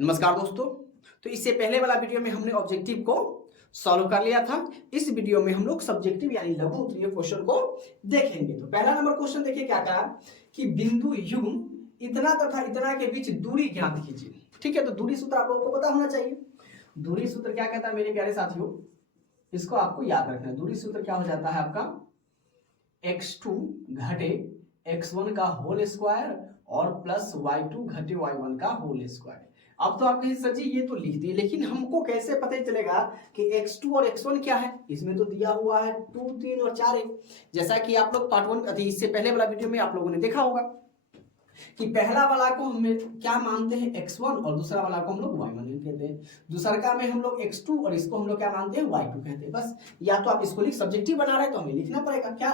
नमस्कार दोस्तों। तो इससे पहले वाला वीडियो में हमने ऑब्जेक्टिव को सॉल्व कर लिया था। इस वीडियो में हम लोग सब्जेक्टिव यानी लघु उत्तरीय क्वेश्चन को देखेंगे। तो पहला नंबर क्वेश्चन देखिए क्या कहा कि बिंदु युग्म इतना तथा इतना के बीच दूरी ज्ञात कीजिए। ठीक है, तो दूरी सूत्र आप लोगों को पता होना चाहिए। दूरी सूत्र क्या कहता है मेरे प्यारे साथियों, इसको आपको याद रखना है। दूरी सूत्र क्या हो जाता है आपका x2 घटे x1 का होल स्क्वायर और प्लस y2 घटे y1 का होल स्क्वायर। अब तो आप कहीं सर जी ये तो लिख दिए, लेकिन हमको कैसे पता चलेगा कि x2 और x1 क्या है? इसमें तो दिया हुआ है 2, 3 और 4 है। जैसा कि आप लोग पार्ट 1 इससे पहले वाला वीडियो में आप लोगों ने देखा होगा कि पहला वाला को हम क्या मानते हैं x1 और दूसरा वाला को हम लोग y1 कहते हैं। दूसरा में हम लोग x2 और इसको हम लोग क्या मानते हैं y2 कहते हैं। बस या तो आप इसको लिख सब्जेक्टिव बना रहे हैं तो हमें लिखना पड़ेगा क्या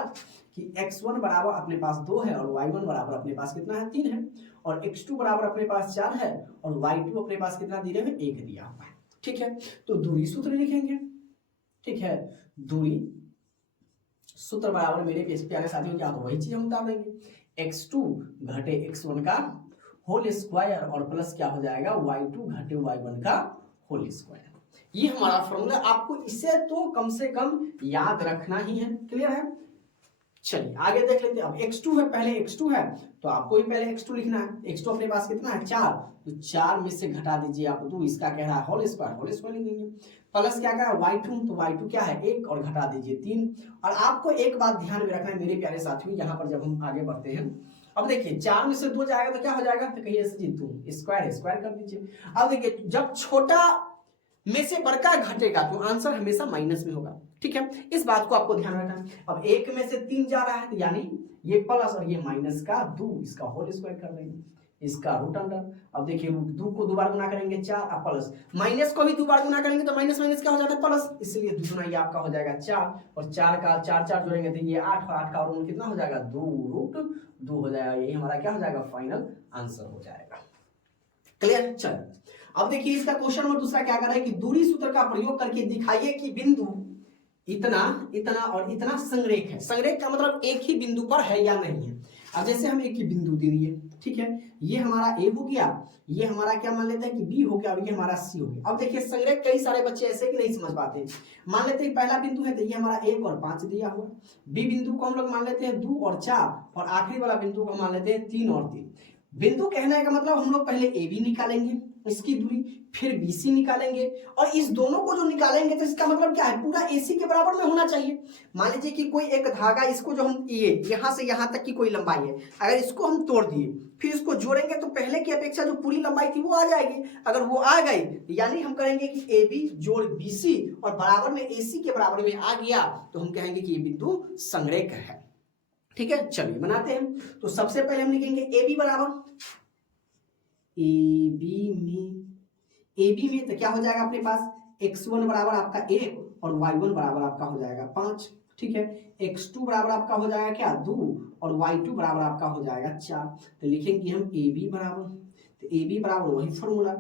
कि x1 बराबर अपने पास 2 है और y1 बराबर अपने पास कितना है 3 है और x2 बराबर अपने पास 4 है और y2 अपने पास कितना दिया है 1 दिया हुआ है। ठीक है, तो दूरी सूत्र लिखेंगे। ठीक है, दूरी सूत्र बराबर मेरे प्यारे साथियों क्या होगा वही चीज हम बता देंगे x2 घटे x1 का होल स्क्वायर और प्लस क्या हो जाएगा y2 घटे y1 का होल स्क्वायर। ये हमारा फॉर्मूला, आपको इसे तो कम से कम याद रखना ही है। क्लियर है? चलिए आगे देख लेते हैं। अब x2 है, पहले x2 है तो आपको ही पहले x2 लिखना है। x2 अपने पास कितना है 4, तो 4 में से घटा दीजिए आप 2, इसका क्या है होल स्क्वायर लिखेंगे। प्लस क्या है y2, तो y2 क्या है 1 और घटा दीजिए 3। और आपको एक बात ध्यान में रखना है मेरे प्यारे साथियों, यहाँ पर जब हम आगे बढ़ते हैं, अब देखिए 4 में से 2 जाएगा तो क्या हो जाएगा, तो कहिए ऐसे जी 2 स्क्वायर कर दीजिए। अब देखिए जब छोटा में से बड़का घटेगा तो आंसर हमेशा माइनस में होगा। ठीक है, इस बात को आपको ध्यान रखना है। अब 1 में से 3 जा रहा है तो यानी ये प्लस और ये माइनस का 2, इसका होल स्क्वायर कर देंगे, इसका रूट अंडर। अब देखिए रूट 2 को 2 बार गुना करेंगे 4 और प्लस माइनस को भी 2 बार गुना करेंगे तो माइनस माइनस क्या हो जाता है प्लस, इसलिए दुगुना ये आपका हो जाएगा 4 और 4 का 4 जोड़ेंगे तो ये 8 और 8 का और कितना हो जाएगा 2 रूट 2 हो जाएगा। यही हमारा क्या हो जाएगा फाइनल आंसर हो जाएगा। क्लियर? चल अब देखिए इसका क्वेश्चन नंबर दूसरा क्या कर रहा है कि दूरी सूत्र का प्रयोग करके दिखाइए कि बिंदु इतना इतना और इतना संरेख है। संरेख का मतलब एक ही बिंदु पर है या नहीं है। अब जैसे हम एक ही बिंदु दे दिए, ठीक है, ये हमारा ए हो गया, ये हमारा क्या मान लेते हैं कि बी हो गया और ये हमारा सी हो गया। अब देखिए संरेख कई सारे बच्चे ऐसे कि नहीं समझ पाते। मान लेते हैं पहला बिंदु है तो ये हमारा 1 और 5 दिया हुआ, बी बिंदु को हम लोग मान लेते हैं 2 और 4 और आखिरी वाला बिंदु को मान लेते हैं 3 और 3। बिंदु कहने का मतलब हम लोग पहले ए बी निकालेंगे इसकी दूरी, फिर बीसी निकालेंगे और इस दोनों को जो निकालेंगे तो इसका मतलब क्या है पूरा एसी के बराबर में होना चाहिए। मान लीजिए कि कोई एक धागा, इसको जो हम ये यहां से यहां तक की कोई लंबाई है, अगर इसको हम तोड़ दिए फिर इसको जोड़ेंगे तो पहले की अपेक्षा जो पूरी लंबाई थी वो आ जाएगी। अगर वो आ गई यानी हम कहेंगे कि ए बी जोड़ बीसी और बराबर में एसी के बराबर में आ गया तो हम कहेंगे कि ये बिंदु संरेख है। ठीक है, चलिए बनाते हैं। तो सबसे पहले हम लिखेंगे ए बी बराबर ए बी में तो क्या हो जाएगा अपने पास x1 बराबर आपका 1 और y1 बराबर आपका हो जाएगा 5। ठीक है, x2 बराबर आपका हो जाएगा क्या 2 और y2 बराबर आपका हो जाएगा 4। तो लिखेंगे हम ए बी बराबर, तो ए बी बराबर वही फॉर्मूला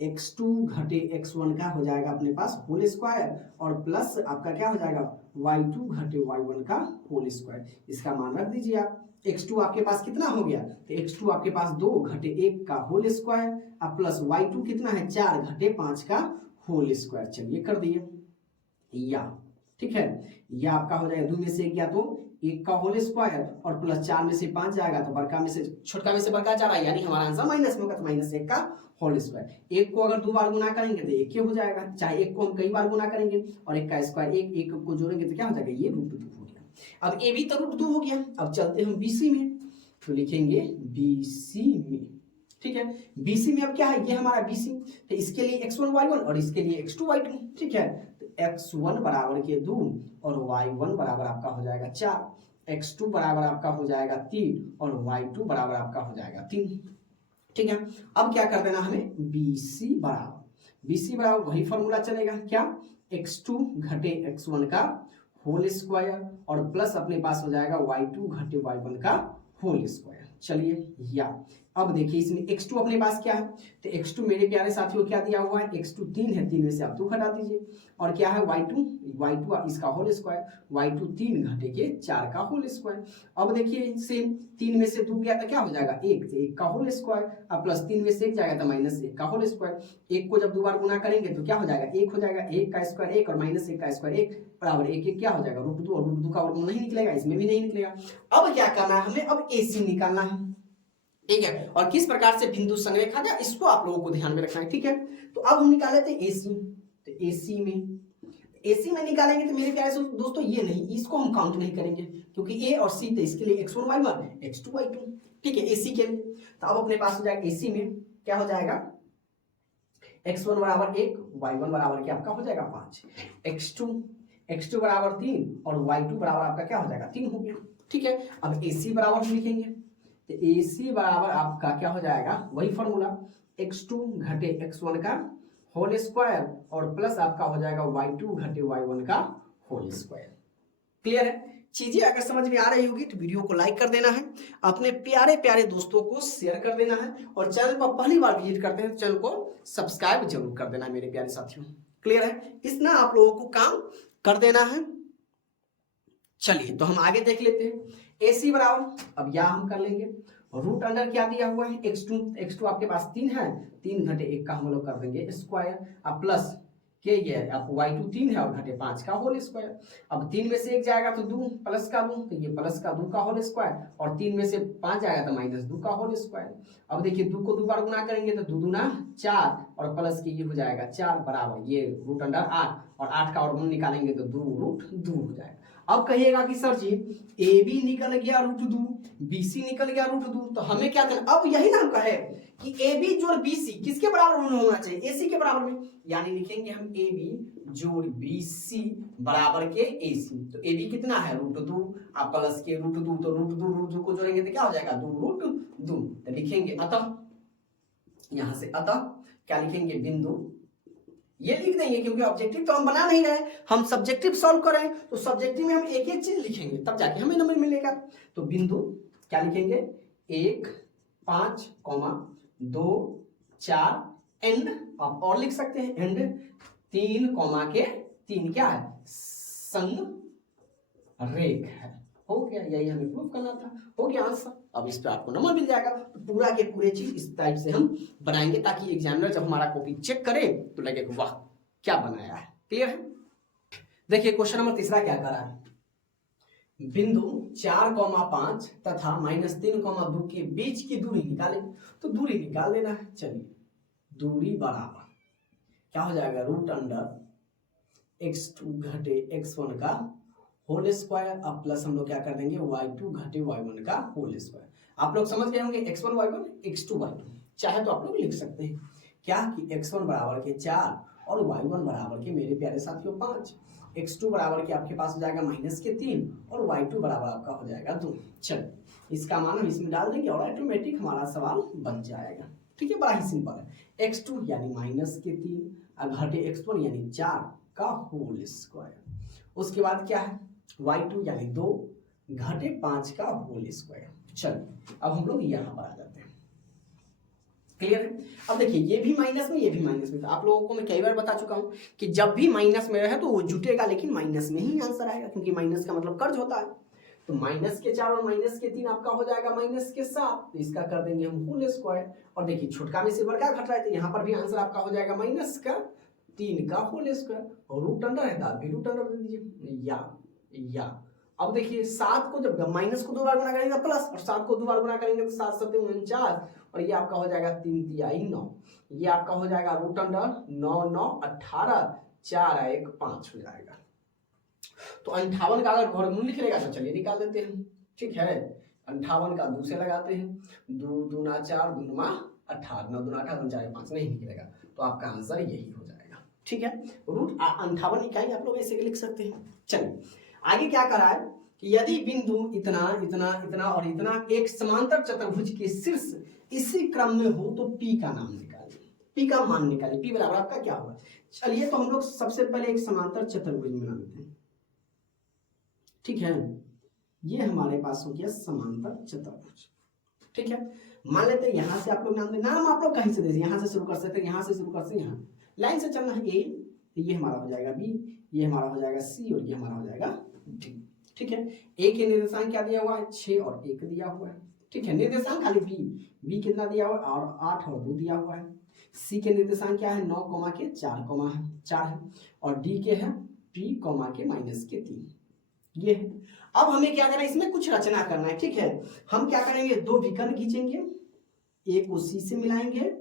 x2 घटे x1 का हो जाएगा अपने पास होल स्क्वायर और प्लस आपका क्या हो जाएगा y2 घटे y1 का होल स्क्वायर। इसका मान रख दीजिए आप। x2 आपके पास कितना हो गया, तो x2 आपके पास 2 घटे 1 का होल स्क्वायर अब प्लस y2 कितना है 4 घटे 5 का होल स्क्वायर। चलिए कर दिए या, ठीक है, या आपका हो जाएगा 2 में से 1 गया तो 1 का होल स्क्वायर और प्लस 4 में से 5 जाएगा तो बड़का में से छोटका में से बड़का जा रहा है यानी हमारा आंसर माइनस में होगा, तो माइनस 1 का होल स्क्वायर। 1 को अगर 2 बार गुना करेंगे तो 1 हो जाएगा, चाहे 1 को हम कई बार गुना करेंगे और 1 का स्क्वायर 1 को जोड़ेंगे तो क्या हो जाएगा ये रूट 2 हो गया। अब ए बी तो रूट 2 हो गया। अब चलते हम बीसी में, तो लिखेंगे बीसी में। ठीक है, बीसी में अब क्या है ये हमारा बीसी, तो इसके लिए x1 y1 और इसके लिए x2 y2। ठीक है, तो x1 बराबर के 2 और y1 बराबर आपका हो जाएगा 4, x2 बराबर आपका हो जाएगा 3 और y2 बराबर आपका हो जाएगा 3। ठीक है, अब क्या कर देना हमें BC बराबर वही फॉर्मूला चलेगा क्या x2 घटे x1 का होल स्क्वायर और प्लस अपने पास हो जाएगा y2 घटे y1 का होल स्क्वायर। चलिए या अब देखिए इसमें x2 अपने पास क्या है, तो x2 मेरे प्यारे साथियों क्या दिया हुआ है, x2 3 है, 3 में से आप 2 घटा दीजिए, और क्या है y2 इसका होल स्क्वायर, y2 3 घटे के 4 का होल स्क्वायर। अब देखिए सेम 3 में से 2 गया तो क्या हो जाएगा 1, तो 1 का होल स्क्वायर, अब प्लस 3 में से 1 जाएगा तो -1 का होल स्क्वायर। 1 को जब 2 बार गुना करेंगे तो क्या हो जाएगा 1 हो जाएगा, 1 का स्क्वायर 1 और -1 का स्क्वायर 1 बराबर 1 क्या हो जाएगा √2, और √2 का वर्गमूल नहीं निकलेगा, इसमें भी नहीं निकलेगा। अब क्या करना है हमें, अब AC निकालना है, ठीक है, और किस प्रकार से बिंदु संरेखा है इसको आप लोगों को ध्यान में रखना है, ठीक है। तो अब हम निकाले थे AC, तो AC में निकालेंगे तो मेरे प्यारे दोस्तों ये नहीं, इसको हम काउंट नहीं करेंगे क्योंकि A और C, तो इसके लिए x1 y1 x2 y2, ठीक है, AC के लिए। तो अब अपने पास हो जाएगा AC में क्या हो जाएगा, x1 बराबर 1, y1 बराबर क्या आपका हो जाएगा 5, x2 बराबर 3 और y2 बराबर आपका क्या हो जाएगा 3 हो गया, ठीक है। अब AC बराबर लिखेंगे, तो AC बराबर आपका क्या हो जाएगा, वही फॉर्मूला x2 घटे x1 का होल स्क्वायर और प्लस आपका हो जाएगा y2 घटे y1 का होल स्क्वायर। क्लियर है? चीजें अगर समझ में आ रही होगी तो वीडियो को लाइक कर देना है, अपने प्यारे प्यारे दोस्तों को शेयर कर देना है, और चैनल पर पहली बार विजिट करते हैं तो चैनल को सब्सक्राइब जरूर कर देना है मेरे प्यारे साथियों। क्लियर है? इतना आप लोगों को काम कर देना है। चलिए तो हम आगे देख लेते हैं। AC बराबर, अब यह हम कर लेंगे, रूट अंडर क्या दिया हुआ है x2 आपके पास 3 है, 3 घटे 1 का हम लोग कर देंगे स्क्वायर, अब प्लस के ये आपको y2 3 है और घटे 5 का होल स्क्वायर। अब 3 में से 1 जाएगा तो 2 प्लस का 2, तो ये प्लस का 2 का होल स्क्वायर, और 3 में से 5 जाएगा तो -2 का होल स्क्वायर। अब देखिए 2 को 2 बार गुना करेंगे तो 2 दूना 4 और प्लस के ये हो जाएगा 4 बराबर ये रूट अंडर 8, और 8 का वर्गमूल निकालेंगे तो 2√2 हो जाएगा। अब कहिएगा कि सर जी AB निकल गया √2, BC निकल गया √2, तो हमें क्या करना, अब यही नाम का है कि AB जोड़ BC किसके बराबर होना चाहिए, AC के बराबर में, यानी लिखेंगे हम AB जोड़ BC बराबर के AC। तो AB कितना है √2, आप प्लस के √2, तो √2 को जोड़ेंगे तो क्या हो जाएगा 2√2, तो लिखेंगे अतः, यहां से अतः क्या लिखेंगे बिंदु, ये लिख देंगे क्योंकि ऑब्जेक्टिव तो हम बना नहीं रहे, हम सब्जेक्टिव सॉल्व कर रहे हैं, तो सब्जेक्टिव में हम एक एक चीज लिखेंगे तब जाके हमें नंबर मिलेगा। तो बिंदु क्या लिखेंगे 1 5 2 4 एंड, आप और लिख सकते हैं एंड 3 के 3 क्या है संरेख है। हो गया, यही हमें प्रूफ करना था, हो गया आंसर। अब इस पे आपको नंबर मिल जाएगा। तो पूरा के पूरे चीज इस टाइप से हम बनाएंगे ताकि एग्जामिनर जब हमारा कॉपी चेक करे तो लगे कि वाह क्या बनाया है। क्लियर है? देखिए क्वेश्चन नंबर तीसरा क्या कर रहा है, बिंदु 4,5 तथा -3,2 के बीच की दूरी निकाले। तो दूरी निकाल लेना है। चलिए दूरी बराबर क्या हो जाएगा रूट अंडर x2 घटे x1 का होल स्क्वायर, अब प्लस हम लोग क्या कर देंगे y2 घटे y1 का होल स्क्वायर। आप लोग समझ गए होंगे x1 y1 x2 y2, चाहे तो आप लोग लिख सकते हैं क्या कि x1 बराबर के 4 और y1 बराबर के मेरे प्यारे साथियों 5, x2 बराबर के आपके पास हो जाएगा -3 और y2 बराबर आपका हो जाएगा 2। चलो इसका मान हम इसमें डाल देंगे और ऑटोमेटिक हमारा सवाल बन जाएगा। ठीक है, बड़ा ही सिंपल है। x2 यानी -3 और घटे x1 यानी 4 का होल स्क्वायर। उसके बाद क्या है y2 यानी 2 घटे 5 का होल स्क्वायर। चलो अब हम लोग यहाँ पर आ जाते हैं। क्लियर है? अब देखिए ये भी माइनस में, ये भी माइनस में। तो आप लोगों को मैं कई बार बता चुका हूँ कि जब भी माइनस में रहे तो वो जुटेगा, लेकिन माइनस में ही आंसर आएगा क्योंकि माइनस का मतलब कर्ज होता है। तो -4 और -3 आपका हो जाएगा -7, तो इसका कर देंगे हम होल स्क्वायर। और देखिए छोटका में से बड़का घट रहा है तो यहाँ पर भी आंसर आपका हो जाएगा -3 का होल स्क्वायर, और रूट अंडर है तो आप भी रूट अंडर दे दीजिए या। अब देखिए 7 को जब माइनस को 2 बार गुना करेंगे प्लस, और 7 को 2 बार गुना करेंगे तो 7 7 49, और ये आपका हो जाएगा 3 3 9, ये आपका हो जाएगा रूट अंडर 9 9 18 4 1 5 हो जाएगा। तो 58 का अगर वर्गमूल निकलेगा तो चलिए निकाल देते हैं। ठीक है, 58 का 2 से लगाते हैं, 2 दूना 4 दूना 18, 9 दूना 18 4 5 नहीं निकलेगा, तो आपका आंसर यही हो जाएगा। ठीक है, रूट 58 इकाई आप लोग ऐसे लिख सकते हैं। चलिए आगे क्या करा है कि यदि बिंदु इतना इतना इतना और इतना एक समांतर चतुर्भुज के शीर्ष इसी क्रम में हो तो P का नाम निकालिए, P का मान निकालिए। P बराबर आपका क्या होगा। चलिए तो हम लोग सबसे पहले एक समांतर चतुर्भुज बना लेते हैं। ठीक है, ये हमारे पास हो गया समांतर चतुर्भुज। ठीक है, मान लेते हैं यहाँ से आप लोग नाम आप लोग कहीं से दे, यहाँ से शुरू कर सकते हैं, यहाँ से शुरू कर सकते हैं, यहाँ लाइन से चलना है। ए तो ये हमारा हो जाएगा बी, ये हमारा हो जाएगा सी और ये हमारा हो जाएगा डी। ठीक है, ए के निर्देशांक क्या दिया हुआ है 6 और 1 दिया हुआ है। ठीक है, निर्देशांक खाली बी कितना दिया हुआ है और 8 और 2 दिया हुआ है। सी के निर्देशांक क्या है 9 के 4 है और डी के है p के -3 ये है। अब हमें क्या करना है, इसमें कुछ रचना करना है। ठीक है, हम क्या करेंगे, 2 विकर्ण खींचेंगे, ए को सी से मिलाएंगे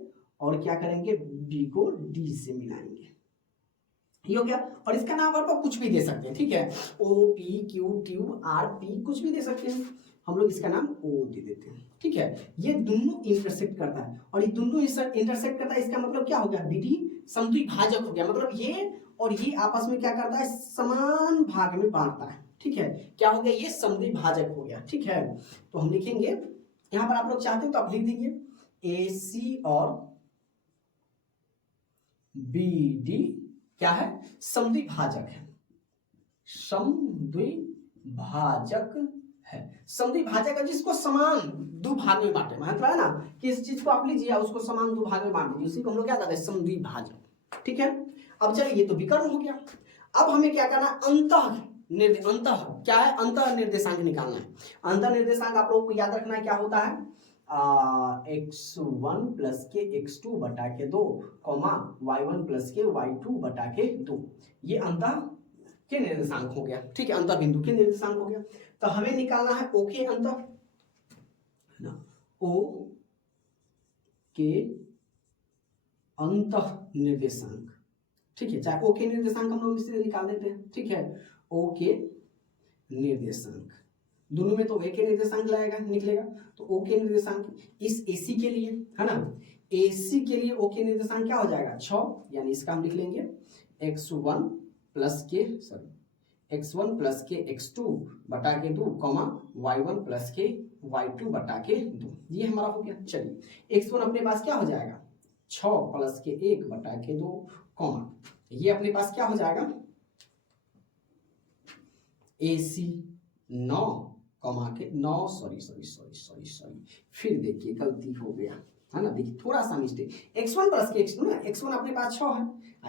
और क्या करेंगे बी को डी से मिलाएंगे। ये हो गया। और इसका नाम आप कुछ भी दे सकते हैं। ठीक है, ओ पी क्यू ट्यू आर पी कुछ भी दे सकते हैं, हम लोग इसका नाम ओ दे देते हैं। ठीक है, ये दोनों इंटरसेक्ट करता है और ये दोनों इंटरसेक्ट करता है, इसका मतलब क्या हो गया बीडी समद्विभाजक हो गया। मतलब ये और ये आपस में क्या करता है, समान भाग में बांटता है। ठीक है, क्या हो गया, ये समद्विभाजक हो गया। ठीक है, तो हम लिखेंगे यहां पर, आप लोग चाहते हो तो आप लिख दीजिए ए सी और बी डी क्या है, समद्विभाजक है, समद्विभाजक है। समद्विभाजक है जिसको समान 2 भाग में बांटे, मतलब है ना कि इस चीज को आप लीजिए उसको समान 2 भाग में बांट दीजिए, उसी को हम लोग क्या कहते हैं समद्विभाजक। ठीक है, अब चलिए ये तो विकर्ण हो गया। अब हमें क्या करना है, अंतः क्या है, अंतः निर्देशांक निकालना है। अंतः निर्देशांक आप लोगों को याद रखना है क्या होता है, x1 प्लस के x2 बटा के 2 y1 प्लस के y2 बटा के 2, ये अंतः के निर्देशांक हो गया। ठीक है, अंतः बिंदु के निर्देशांक हो गया। तो हमें निकालना है ओ के अंतः ना, ओ के अंतः निर्देशांक। ठीक है, चाहे ओ के निर्देशांक हम लोग इसे निकाल देते हैं। ठीक है, ओ के निर्देशांक दोनों में तो ए के निर्देशांक लाएगा निकलेगा, तो ओ के निर्देशांक इस एसी के लिए है ना, एसी के लिए ओ के निर्देशांक क्या हो जाएगा 6, यानी इसका हम लिख लेंगे x1 प्लस के x2 बटा के 2 y1 प्लस के y2 बटा के 2, ये हमारा हो गया। चलिए x1 अपने पास क्या हो जाएगा 6 प्लस के 1 बटा के 2 ये अपने पास क्या हो जाएगा AC 9 के 9 सॉरी फिर देखिए गलती हो गया है ना, देखिए थोड़ा सा मिस्टेक, x1 प्लस के x2 ना, x1 अपने पास 6 है,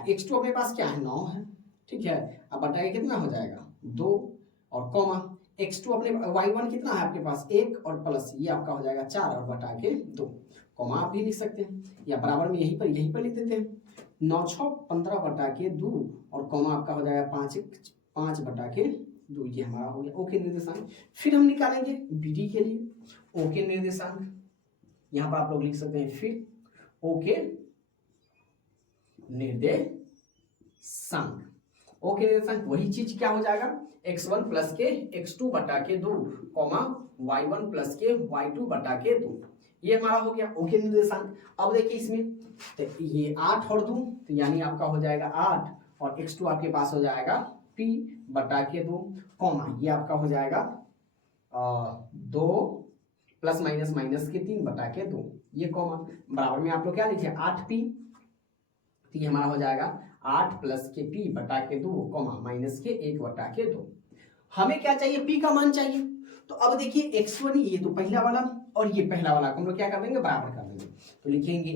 x2 अपने पास क्या है 9 है। ठीक है, अब बटा के कितना हो जाएगा 2 और कॉमा x2 अपने y1 कितना है आपके पास 1 और प्लस ये आपका हो जाएगा 4 और बटा के 2, कॉमा आप भी लिख सकते हैं या बराबर में यहीं पर लिख देते हैं 9 6 15 बटा के 2 और कॉमा आपका हो जाएगा 5 बटा के 2, ये हमारा हो गया ओ के निर्देशांक। फिर हम निकालेंगे बीडी के लिए ओ के निर्देशांक, यहां पर आप लोग लिख सकते हैं फिर ओ के निर्देशांक। ओ के निर्देशांक वही चीज क्या हो जाएगा x1 प्लस के x2 बटा के 2 y1 प्लस के y2 बटा के 2, ये हमारा हो गया ओ के निर्देशांक। अब देखिए इसमें तो ये 8 और 2 तो यानी आपका हो जाएगा 8 और x2 आपके पास हो जाएगा p बटा के 2 कॉमा ये आपका हो जाएगा 2 प्लस माइनस के 3 बटा के 2, ये कॉमा बराबर में आप लोग क्या लिखिए 8p, तो ये हमारा हो जाएगा 8 प्लस के p बटा के 2 कॉमा माइनस के 1 बटा के 2। हमें क्या चाहिए p का मान चाहिए, तो अब देखिए x1 ये तो पहला वाला और ये पहला वाला हम लोग क्या कर देंगे बराबर कर देंगे, तो लिखेंगे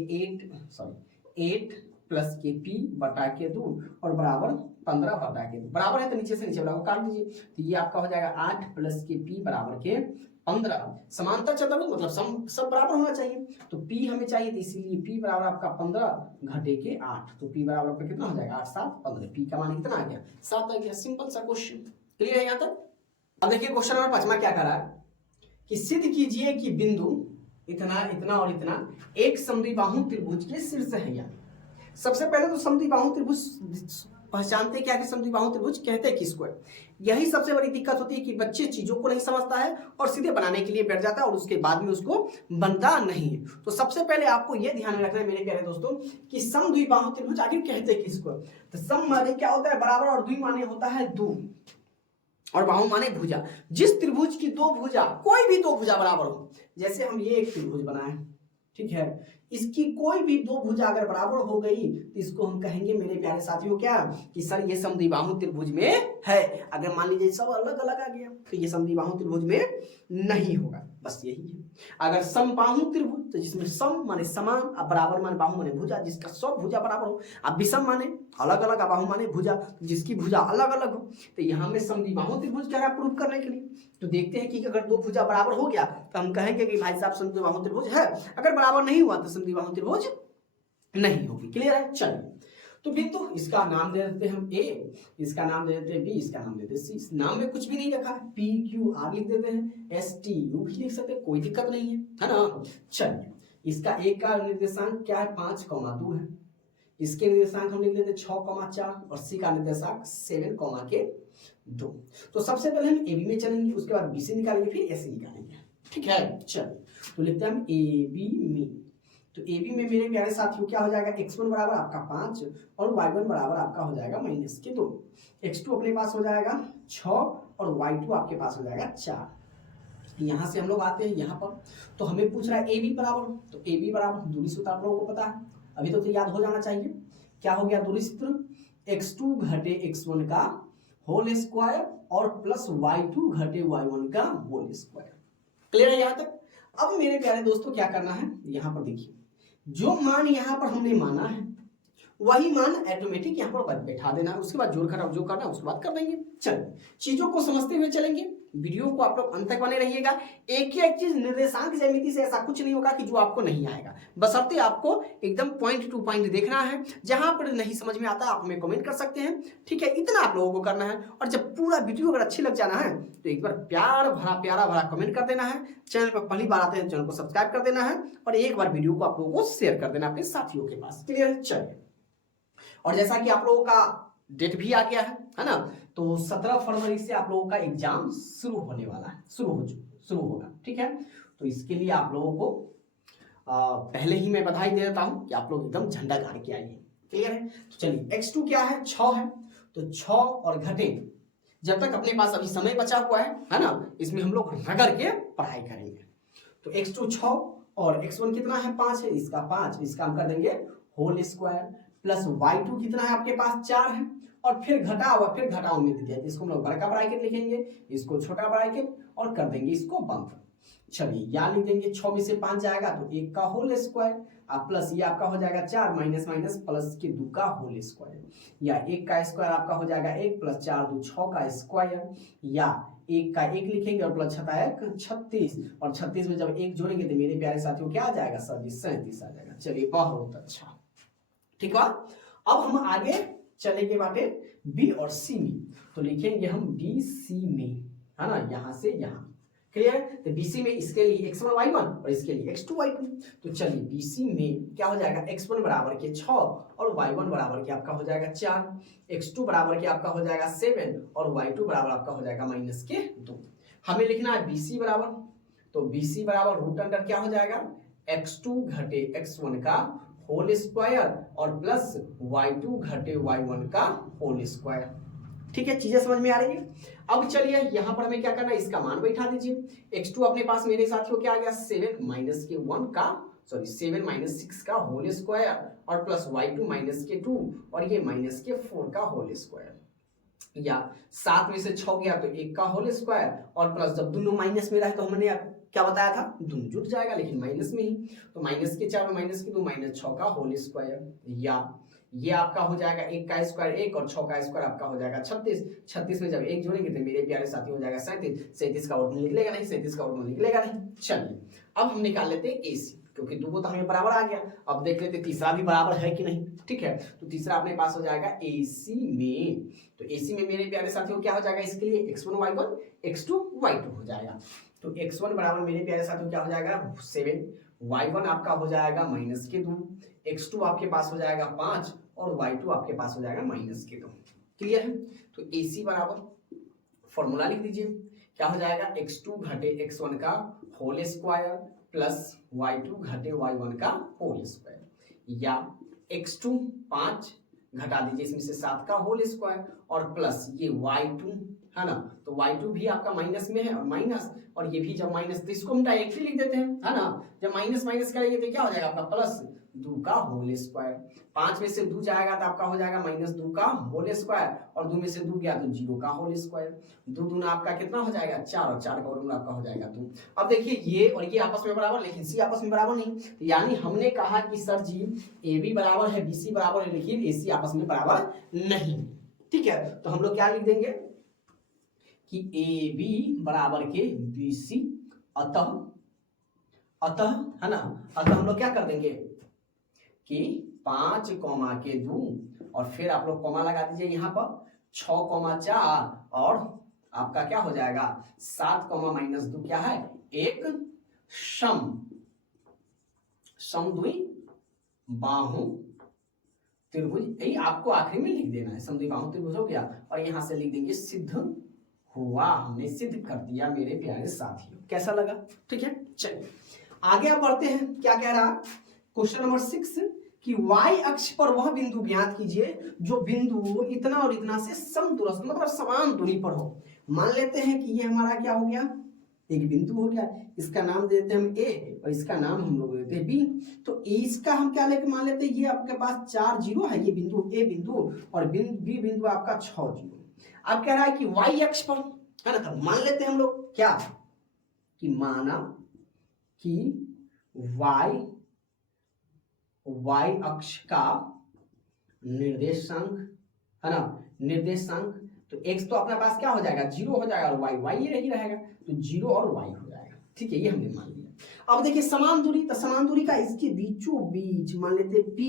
8 प्लस के p बटा के 2 और बराबर 15 बटा के 2, बराबर है तो नीचे से नीचे वाला को काट दीजिए, तो ये आपका हो जाएगा 8 प्लस के p बराबर के 15, समांतर चतुर्भुज मतलब सब बराबर होना चाहिए, तो p हमें चाहिए तो इसीलिए p बराबर आपका 15 घटे के 8, तो p बराबर आपका कितना हो जाएगा 8 7 15, p का मान कितना आ गया 7 आ गया। सिंपल सा क्वेश्चन, क्लियर है यहाँ तक। अब देखिए क्वेश्चन नंबर 5 क्या करा कि सिद्ध कीजिए कि बिंदु इतना इतना और इतना एक समद्विबाहु त्रिभुज के शीर्ष है। यहाँ सबसे पहले तो समद्विबाहु त्रिभुज पहचानते क्या कि समद्विबाहु त्रिभुज कहते हैं किसको है, यही सबसे बड़ी दिक्कत होती है कि बच्चे चीजों को नहीं समझता है और सीधे बनाने के लिए बैठ जाता है और उसके बाद में उसको बनता नहीं है। तो सबसे पहले आपको यह ध्यान में रखना है मेरे प्यारे दोस्तों कि समद्विबाहु त्रिभुज आखिर कहते हैं किसको, तो सम माने क्या होता है बराबर और द्वि माने होता है दो और बाहु माने भुजा। जिस त्रिभुज की दो भुजा कोई भी दो भुजा बराबर हो, जैसे हम ये एक त्रिभुज बनाए ठीक है, इसकी कोई भी दो भुजा अगर बराबर हो गई तो इसको हम कहेंगे मेरे प्यारे साथियों क्या कि सर ये समद्विबाहु त्रिभुज में है। अगर मान लीजिए सब अलग अलग आ गया तो ये समद्विबाहु त्रिभुज में नहीं होगा, बस यही है। अगर समबाहु त्रिभुज, तो जिसमें सम माने समान, अब बराबर माने बाहु माने भुजा, जिसका सब भुजा बराबर हो। अब विषम माने अलग अलग, अब बाहु माने भुजा, जिसकी भुजा अलग अलग हो। तो यहाँ में समद्विबाहु त्रिभुज क्या है प्रूव करने के लिए। तो देखते हैं कि अगर दो भुजा बराबर हो गया तो हम कहेंगे कि भाई साहब समद्विबाहु त्रिभुज है, अगर बराबर नहीं हुआ तो समद्विबाहु त्रिभुज नहीं होगी। क्लियर है। चलिए तो बिंदु इसका नाम दे देते हैं हम ए, इसका नाम दे देते हैं बी, इसका नाम दे देते हैं सी। नाम में कुछ भी नहीं रखा है, पी क्यू आर लिख देते हैं, एस टी यू भी लिख सकते हैं, कोई दिक्कत नहीं है ना। चलिए इसका ए का निर्देशांक क्या है 5,2 है, इसके निर्देशांक हम लिख देते 6,4 और सी का निर्देशांक 7,2। तो सबसे पहले हम ए बी में चलेंगे, उसके बाद बी सी निकालेंगे, फिर ए सी निकालेंगे। ठीक है। चलिए तो लिखते हैं हम ए बी में। तो ए बी में मेरे प्यारे साथियों क्या हो जाएगा, x1 बराबर आपका 5 और y1 बराबर आपका हो जाएगा -2। x2 अपने पास हो जाएगा 6 और y2 आपके पास हो जाएगा 4। यहाँ से हम लोग आते हैं यहाँ पर, तो हमें पूछ रहा है ए बी बराबर, तो ए बी बराबर दूरी सूत्र आप लोगों को पता है, अभी तो याद हो जाना चाहिए। क्या हो गया दूरी सूत्र, x2 घटे x1 का होल स्क्वायर और प्लस y2 घटे y1 का होल स्क्वायर। क्लियर है यहाँ तक। अब मेरे प्यारे दोस्तों क्या करना है, यहाँ पर देखिए जो मान यहाँ पर हमने माना है वही मान ऑटोमेटिक यहाँ पर बैठा देना है, उसके बाद जोड़ घटाव जो करना है उसके बाद कर देंगे। चलिए चीजों को समझते हुए चलेंगे, वीडियो को आप लोग अंत तक बने रहिएगा। एक ही एक चीज निर्देशांक ज्यामिति से ऐसा कुछ नहीं होगा कि जो आपको नहीं आएगा, बशर्ते आपको एकदम पॉइंट टू पॉइंट देखना है। जहां पर नहीं समझ में आता आप हमें कमेंट कर सकते हैं, ठीक है, इतना आप लोगों को करना है। और जब पूरा वीडियो अगर अच्छी लग जाना है तो एक बार प्यारा भरा कमेंट कर देना है। चैनल पर पहली बार आते हैं चैनल को सब्सक्राइब कर देना है और एक बार वीडियो को आप लोगों को शेयर कर देना अपने साथियों के पास। क्लियर। चलिए और जैसा कि आप लोगों का डेट भी आ गया है ना, तो 17 फरवरी से आप लोगों का एग्जाम शुरू होने वाला है, शुरू होगा। ठीक है। तो इसके लिए आप लोगों को पहले ही मैं बधाई दे देता हूं कि आप लोग एकदम झंडा गाड़ के आइए। क्लियर है। तो चलिए x2 क्या है 6 है, तो 6 और घटे जब तक अपने पास अभी समय बचा हुआ है ना, इसमें हम लोग रगड़ के पढ़ाई करेंगे। तो x2 6 और x1 कितना है 5 है, इसका 5, इसका हम कर देंगे होल स्क्वायर, प्लस y2 कितना है आपके पास 4 है, और फिर घटाओ में दे दिया, इसको हम लोग बड़ा ब्रैकेट लिखेंगे, इसको छोटा ब्रैकेट और कर देंगे इसको बंद। चलिए या लिख देंगे 6 में से 5 जाएगा तो 1 का होल स्क्वायर, प्लस ये आपका हो जाएगा 4 माइनस प्लस के 2 का होल स्क्वायर, या 1 का स्क्वायर आपका हो जाएगा 1 प्लस 4 2 6 का स्क्वायर, या 1 का 1 लिखेंगे और प्लस 6 1 36, और 36 में जब 1 जोड़ेंगे तो मेरे प्यारे साथियों क्या आ जाएगा सर जी 37 आ जाएगा। चलिए बहुत अच्छा। ठीक है। अब हम आगे चलेंगे बाटे बी और सी में, तो लिखेंगे हम बी सी में, है ना, यहां से यहां। क्लियर। तो बीसी में इसके लिए x1 y1 और इसके लिए x2 y2। तो चलिए बीसी में क्या हो जाएगा x1 बराबर के 6 और y1 बराबर के आपका हो जाएगा 4, x2 बराबर के आपका हो जाएगा 7 और y2 बराबर आपका हो जाएगा -2। हमें लिखना है बीसी बराबर, तो बीसी बराबर रूट अंडर क्या हो जाएगा x2 घटे x1 का होल स्क्वायर और प्लस y2 घटे y1 का होल स्क्वायर। ठीक है, चीजें समझ में आ रही है। अब चलिए यहां पर हमें क्या करना है, इसका मान बैठा दीजिए। x2 अपने पास मेरे साथियों क्या आ गया 7 माइनस के 1 का 7 माइनस 6 का होल स्क्वायर और प्लस y2 माइनस के 2 और ये माइनस के 4 का होल स्क्वायर, या 7 में से 6 गया तो 1 का होल स्क्वायर और प्लस जब दोनों माइनस में रहा तो हमने क्या बताया था दोनों जुट जाएगा लेकिन माइनस में ही, तो माइनस के 4 में माइनस के 2 माइनस 6 का होल स्क्वायर, या ये आपका हो जाएगा 1 का स्क्वायर 1 और 6 का स्क्वायर आपका हो जाएगा 36। 36 में जब 1 जोड़ेंगे तो मेरे प्यारे साथी हो जाएगा 37। 37 का वर्गमूल निकलेगा नहीं, 37 का वर्गमूल निकलेगा नहीं। चलिए अब हम निकाल लेते हैं एसी, क्योंकि दो तो हमें बराबर आ गया। अब देख लेते तीसरा भी बराबर है कि नहीं। ठीक है, तो तीसरा अपने पास हो जाएगा एसी में, तो एसी में मेरे प्यारे साथियों क्या हो जाएगा, इसके लिए x1 y1 x2 y2 हो जाएगा। तो x1 बराबर मेरे प्यारे साथियों क्या हो जाएगा 7, y1 आपका हो जाएगा माइनस के 2, x2 आपके पास हो जाएगा 5 और y2 आपके पास हो जाएगा माइनस के 2। क्लियर है। तो AC बराबर फॉर्मूला लिख दीजिए, क्या हो जाएगा x2 घटे x1 का होल स्क्वायर प्लस y2 घटे y1 का होल स्क्वायर, या x2 5 घटा दीजिए इसमें से 7 का होल स्क्वायर और प्लस ये y2 है ना, तो y2 भी आपका माइनस में है और माइनस, और ये भी जब माइनस तो इसको हम डायरेक्टली लिख देते हैं है ना, जब माइनस माइनस करेंगे तो क्या हो जाएगा आपका प्लस, 2 का होल स्क्वायर। 5 में से 2 जाएगा तो आपका हो जाएगा -2 का होल स्क्वायर, और 2 में से 2 गया तो 0 का होल स्क्वायर। 2 दूना आपका कितना हो जाएगा 4, और 4 का वर्गमूल आपका हो जाएगा 2। अब देखिए ये और ये आपस में बराबर, लेकिन सी आपस में बराबर नहीं, तो यानी हमने कहा कि सर जी ए बी बराबर है, बी सी बराबर है, लेकिन ए सी आपस में बराबर नहीं। ठीक है, तो हम लोग क्या लिख देंगे कि ए बी बराबर के बी सी, अतः है ना, अतः हम लोग क्या कर देंगे कि 5 कॉमा के 2, और फिर आप लोग कॉमा लगा दीजिए यहाँ पर 6,4, और आपका क्या हो जाएगा 7, -2 क्या है एक समद्वि बाहु त्रिभुज। यही आपको आखिरी में लिख देना है, समद्वि बाहु त्रिभुज हो गया, और यहां से लिख देंगे सिद्ध हुआ, हमने सिद्ध कर दिया मेरे प्यारे साथियों। कैसा लगा? ठीक है, चलिए आगे आप बढ़ते हैं। क्या कह रहा क्वेश्चन नंबर 6 कि y अक्ष पर वह बिंदु ज्ञात कीजिए जो बिंदु इतना और इतना से समदूरस्थ, मतलब समान दूरी पर हो। मान लेते हैं कि ये हमारा क्या हो गया, एक बिंदु हो गया, इसका नाम देते हैं हम a, और इसका नाम हम लोग देते हैं b। तो इसका हम क्या लेके मान लेते हैं, ये आपके पास 4 जीरो है, ये बिंदु a बिंदु, और b बिंदु आपका 6 जीरो। अब कह रहा है कि y अक्ष पर, है ना, तो मान लेते हैं हम लोग क्या कि माना कि y अक्ष का निर्देशांक, है ना, निर्देशांक, तो x तो अपने पास क्या हो जाएगा 0 हो जाएगा, और y ये नहीं रहेगा, तो 0 और y हो जाएगा। ठीक है, ये हमने मान लिया। अब देखिए समान दूरी, तो समान दूरी का इसके बीचों बीच मान लेते p,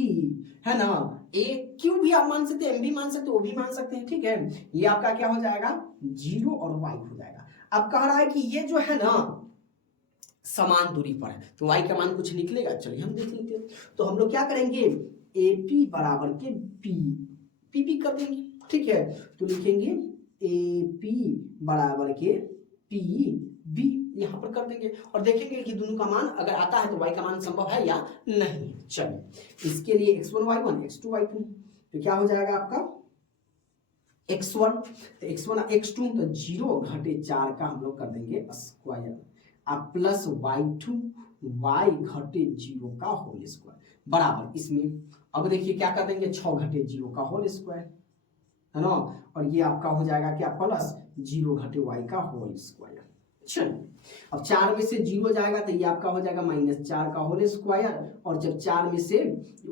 है ना, a q भी आप मान सकते हैं, m भी मान सकते हैं, o भी मान सकते हैं। ठीक है, ये आपका क्या हो जाएगा 0 और y हो जाएगा। अब कह रहा है कि ये जो है ना समान दूरी पर है, तो y का मान कुछ निकलेगा, चलिए हम देख लेते हैं। तो हम लोग क्या करेंगे, AP बराबर के p कर देंगे। ठीक है, तो लिखेंगे AP बराबर के PB यहां पर कर देंगे, और देखेंगे कि दोनों का मान अगर आता है तो y का मान संभव है या नहीं। चलिए इसके लिए x1 y1 x2 y2, तो क्या हो जाएगा आपका x1, तो x1 x2, तो 0 घटे 4 का हम लोग कर देंगे स्क्वायर, अब प्लस y2 y घटे 0 का होल स्क्वायर बराबर इसमें। अब देखिए क्या कर देंगे 6 घटे 0 का होल स्क्वायर, है ना, और ये आपका हो जाएगा क्या प्लस 0 घटे y का होल स्क्वायर। चलिए अब 4 में से 0 जाएगा तो ये आपका हो जाएगा -4 का होल स्क्वायर, और जब 4 में से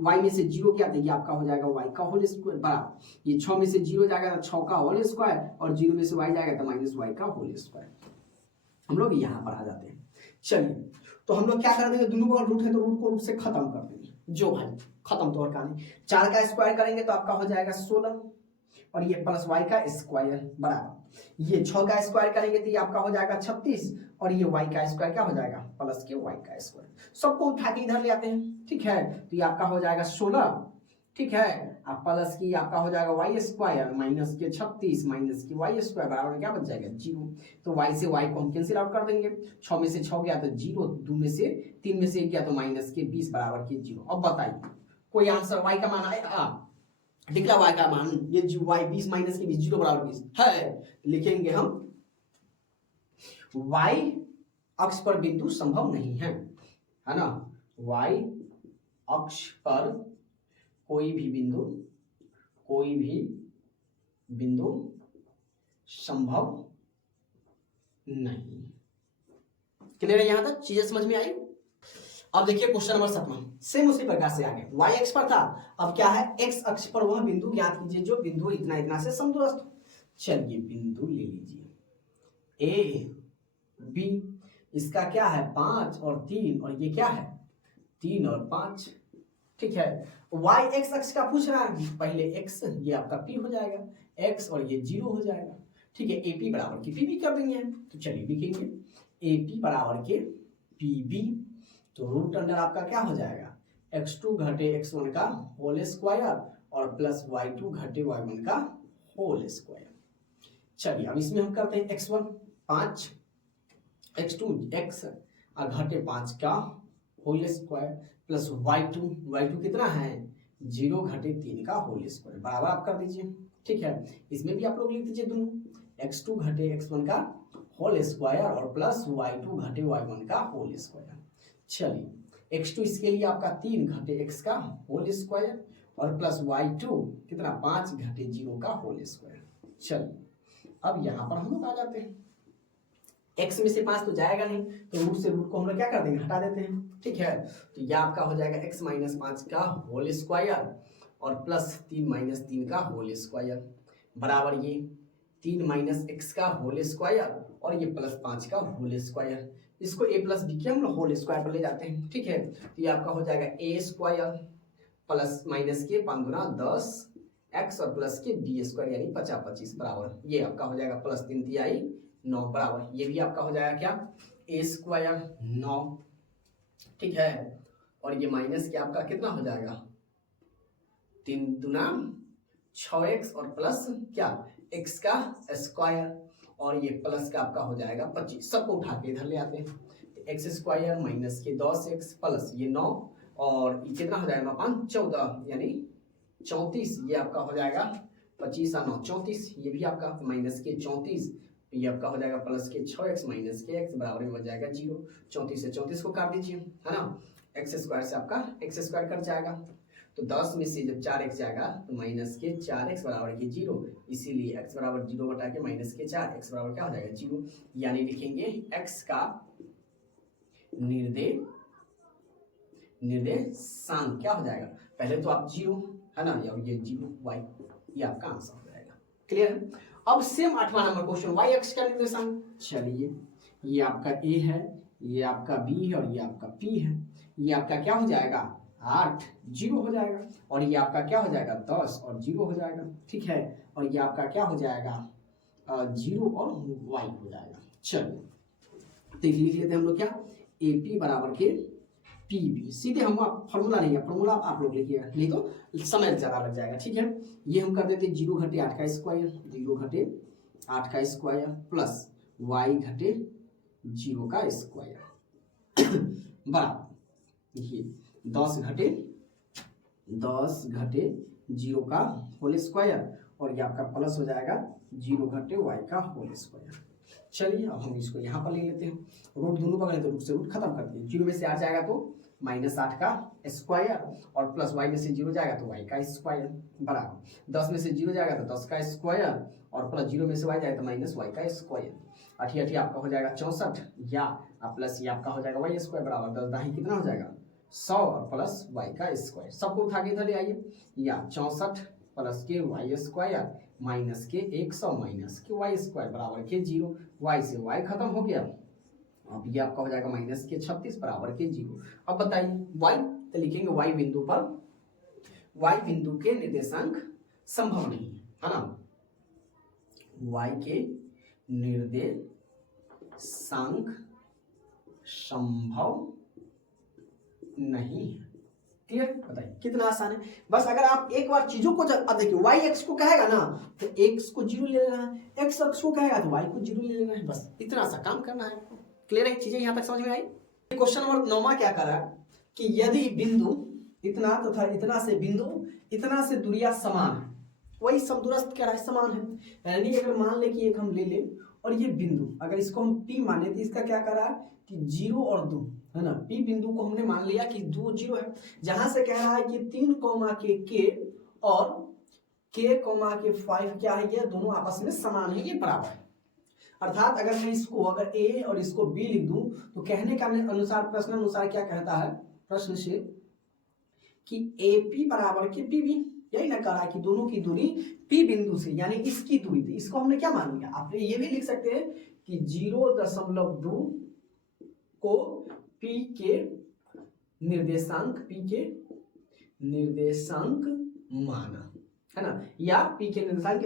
y में से 0 गया तो ये आपका हो जाएगा y का होल स्क्वायर बराबर, ये 6 में से 0 जाएगा तो 6 का होल स्क्वायर, और 0 में से y जाएगा तो -y का होल स्क्वायर। हम लोग यहाँ पर आ जाते हैं। चलिए तो हम लोग क्या कर देंगे, दोनों का रूट है तो रूट को रूट से खत्म कर देंगे, जो भाई खत्म तो और का नहीं। 4 का स्क्वायर करेंगे तो आपका हो जाएगा 16, और ये प्लस y का स्क्वायर बराबर, ये 6 का स्क्वायर करेंगे तो ये आपका हो जाएगा 36, और ये y का स्क्वायर क्या हो जाएगा प्लस के y का स्क्वायर। सबको उठा के इधर ले आते हैं। ठीक है, तो ये आपका हो जाएगा 16, ठीक है, आप प्लस की आपका हो जाएगा y स्क्वायर माइनस के 36 माइनस की y स्क्वायर बराबर क्या बच जाएगा 0। तो y से y को हम कैंसिल आउट कर देंगे, 6 में से 6 गया तो 0, 2 में से 3 में से 1 गया तो माइनस के 20 बराबर के 0। अब बताइए कोई आंसर y का मान आएगा, निकला y का मान, ये y 20 माइनस के 20 0 बराबर 20 है, लिखेंगे हम y अक्ष पर बिंदु संभव नहीं है ना, y अक्ष पर कोई भी बिंदु संभव नहीं। क्लियर है, यहां तक चीजें समझ में आई। अब देखिए क्वेश्चन नंबर 7 सेम उसी प्रकार से आगे, y अक्ष पर था, अब क्या है x अक्ष पर वह बिंदु ज्ञात कीजिए जो बिंदु इतना इतना से समदूरस्थ। चलिए बिंदु ले लीजिए a b, इसका क्या है 5 और 3, और ये क्या है 3 और 5। ठीक है, y x अक्ष का पूछ रहा है, पहले x ये आपका p हो जाएगा, x और ये 0 हो जाएगा। ठीक है, AP बराबर के PB कर देंगे, तो चलिए लिखेंगे AP बराबर के PB, तो रूट अंडर आपका क्या हो जाएगा x2 घटे x1 का होल स्क्वायर, और प्लस y2 घटे y1 का होल स्क्वायर। चलिए अब इसमें हम करते हैं x1 5, x2 x घटे 5 का होल स्क्वायर, प्लस y2 कितना है 0 घटे 3 का होल स्क्वायर बराबर आप कर दीजिए। ठीक है, इसमें भी आप लोग लिख दीजिए दोनों x2 घटे x1 का होल स्क्वायर, और प्लस y2 घटे y1 का होल स्क्वायर। चलिए x2 इसके लिए आपका 3 घटे x का होल स्क्वायर और प्लस y2 कितना 5 घटे 0 का होल स्क्वायर। चलिए अब यहाँ पर हम लोग आ जाते हैं, x में से 5 तो जाएगा नहीं, तो रूट से रूट को हम लोग क्या कर देंगे, हटा देते हैं। ठीक है, तो यह आपका हो जाएगा x माइनस 5 का होल स्क्वायर और प्लस 3 माइनस 3 का होल स्क्वायर बराबर ये 3 माइनस एक्स का होल स्क्वायर और ये प्लस 5 का होल स्क्वायर। इसको a प्लस बी के हम लोग होल स्क्वायर पर ले जाते हैं। ठीक है, तो ये आपका हो जाएगा a स्क्वायर प्लस माइनस के 5 गुना 10 एक्स और प्लस के बी स्क्वायर यानी 50 25 बराबर ये आपका हो जाएगा प्लस 3 तिहाई 9 बराबर ये भी आपका हो जाएगा क्या a स्क्वायर 9। ठीक है, और ये माइनस के आपका कितना हो जाएगा 3 दुना 6x और प्लस क्या x का स्क्वायर और ये प्लस का आपका हो जाएगा 25। सबको उठा के इधर ले आते हैं। एक्स स्क्वायर माइनस के 10x प्लस ये 9 और ये कितना हो जाएगा 5 14 यानी 34 ये आपका हो जाएगा 25 और 9 34 ये भी आपका माइनस के 34 ये आपका हो जाएगा प्लस के 6x माइनस के x बराबर में हो जाएगा 0। 34 से 34 को काट दीजिए है ना, एक्स स्क्वायर से आपका एक्स स्क्वायर कट जाएगा तो 10 में से जब 4x जाएगा तो माइनस के 4x बराबर के 0, इसीलिए x बराबर 0 बटा के माइनस के 4 x बराबर क्या हो जाएगा 0 यानी लिखेंगे x का निर्देशांक क्या हो जाएगा, पहले तो आप 0 है ना और ये 0 y ये आपका आंसर हो जाएगा। क्लियर है। अब सेम 8वां नंबर क्वेश्चन y अक्ष का निर्देशांक। चलिए ये आपका a है, ये आपका b है और ये आपका p है। ये आपका क्या हो जाएगा 8 0 हो जाएगा और ये आपका क्या हो जाएगा 10 और 0 हो जाएगा। ठीक है, और ये आपका क्या हो जाएगा 0 और y हो जाएगा। चलिए तो लिख लेते हैं हम लोग क्या AP बराबर के PB। सीधे हम फॉर्मूला नहीं है, फॉर्मूला आप लोग लिखिएगा नहीं तो समय ज़्यादा लग जाएगा। ठीक है, ये हम कर देते 0 घटे 8 का स्क्वायर 0 घटे 8 का स्क्वायर प्लस y घटे 0 का स्क्वायर बराबर ये 10 घटे 0 का होल स्क्वायर और ये आपका प्लस हो जाएगा 0 घटे y का होल स्क्वायर। चलिए अब हम इसको यहाँ पर ले लेते हैं, रूट दोनों बगल तो रूट से रूट खत्म कर दिए, 0 में से 8 जाएगा तो माइनस 8 का स्क्वायर और प्लस y में से 0 जाएगा तो y का स्क्वायर बराबर 10 में से 0 जाएगा तो 10 का स्क्वायर और प्लस 0 में से y जाएगा तो माइनस y का स्क्वायर। 8 आपका हो जाएगा 64 या प्लस ये आपका हो जाएगा y स्क्वायर बराबर 10 दाही कितना हो जाएगा 100 और प्लस y का स्क्वायर। सबको उठा के इधर ले आइए, या 64 प्लस के y स्क्वायर माइनस के 100 माइनस के y स्क्वायर बराबर के 0, y से y खत्म हो गया। अब ये आपका हो जाएगा माइनस के 36 बराबर के 0। अब बताइए y, तो लिखेंगे y बिंदु पर y बिंदु के निर्देशांक संभव नहीं है ना, y के निर्देशांक संभव नहीं है। क्लियर, बताइए कितना आसान है। बस अगर आप एक बार चीजों को अब देखिए y x को कहेगा ना तो x को 0 ले लेना है, x अक्ष को कहेगा तो y को 0 ले लेना है, बस इतना सा काम करना है आपको। क्लियर है, चीजें यहाँ तक समझ में आई। क्वेश्चन नंबर 9 क्या कर रहा है कि यदि बिंदु इतना तथा इतना से बिंदु इतना से दूरियां समान है, वही समदूरस्थ कह रहा है समान है, यानी अगर मान ले कि एक हम ले लें और ये बिंदु अगर इसको हम P माने तो इसका क्या कर रहा है कि 0 और 2 है ना, P बिंदु को हमने मान लिया कि 2 0 है, जहां से कह रहा है कि 3 के K और K के 5 क्या है, ये दोनों आपस में समान है, ये बराबर है। अर्थात अगर मैं इसको अगर A और इसको B लिख दूं तो कहने का अनुसार प्रश्न अनुसार क्या कहता है प्रश्न से कि AP बराबर के PB, यही ना कह रहा है कि दोनों की दूरी P बिंदु से यानी इसकी दूरी थी, इसको हमने क्या मान लिया। आप ये भी लिख सकते हैं कि 0.2 को P के निर्देशांक माना है ना, या P के निर्देशांक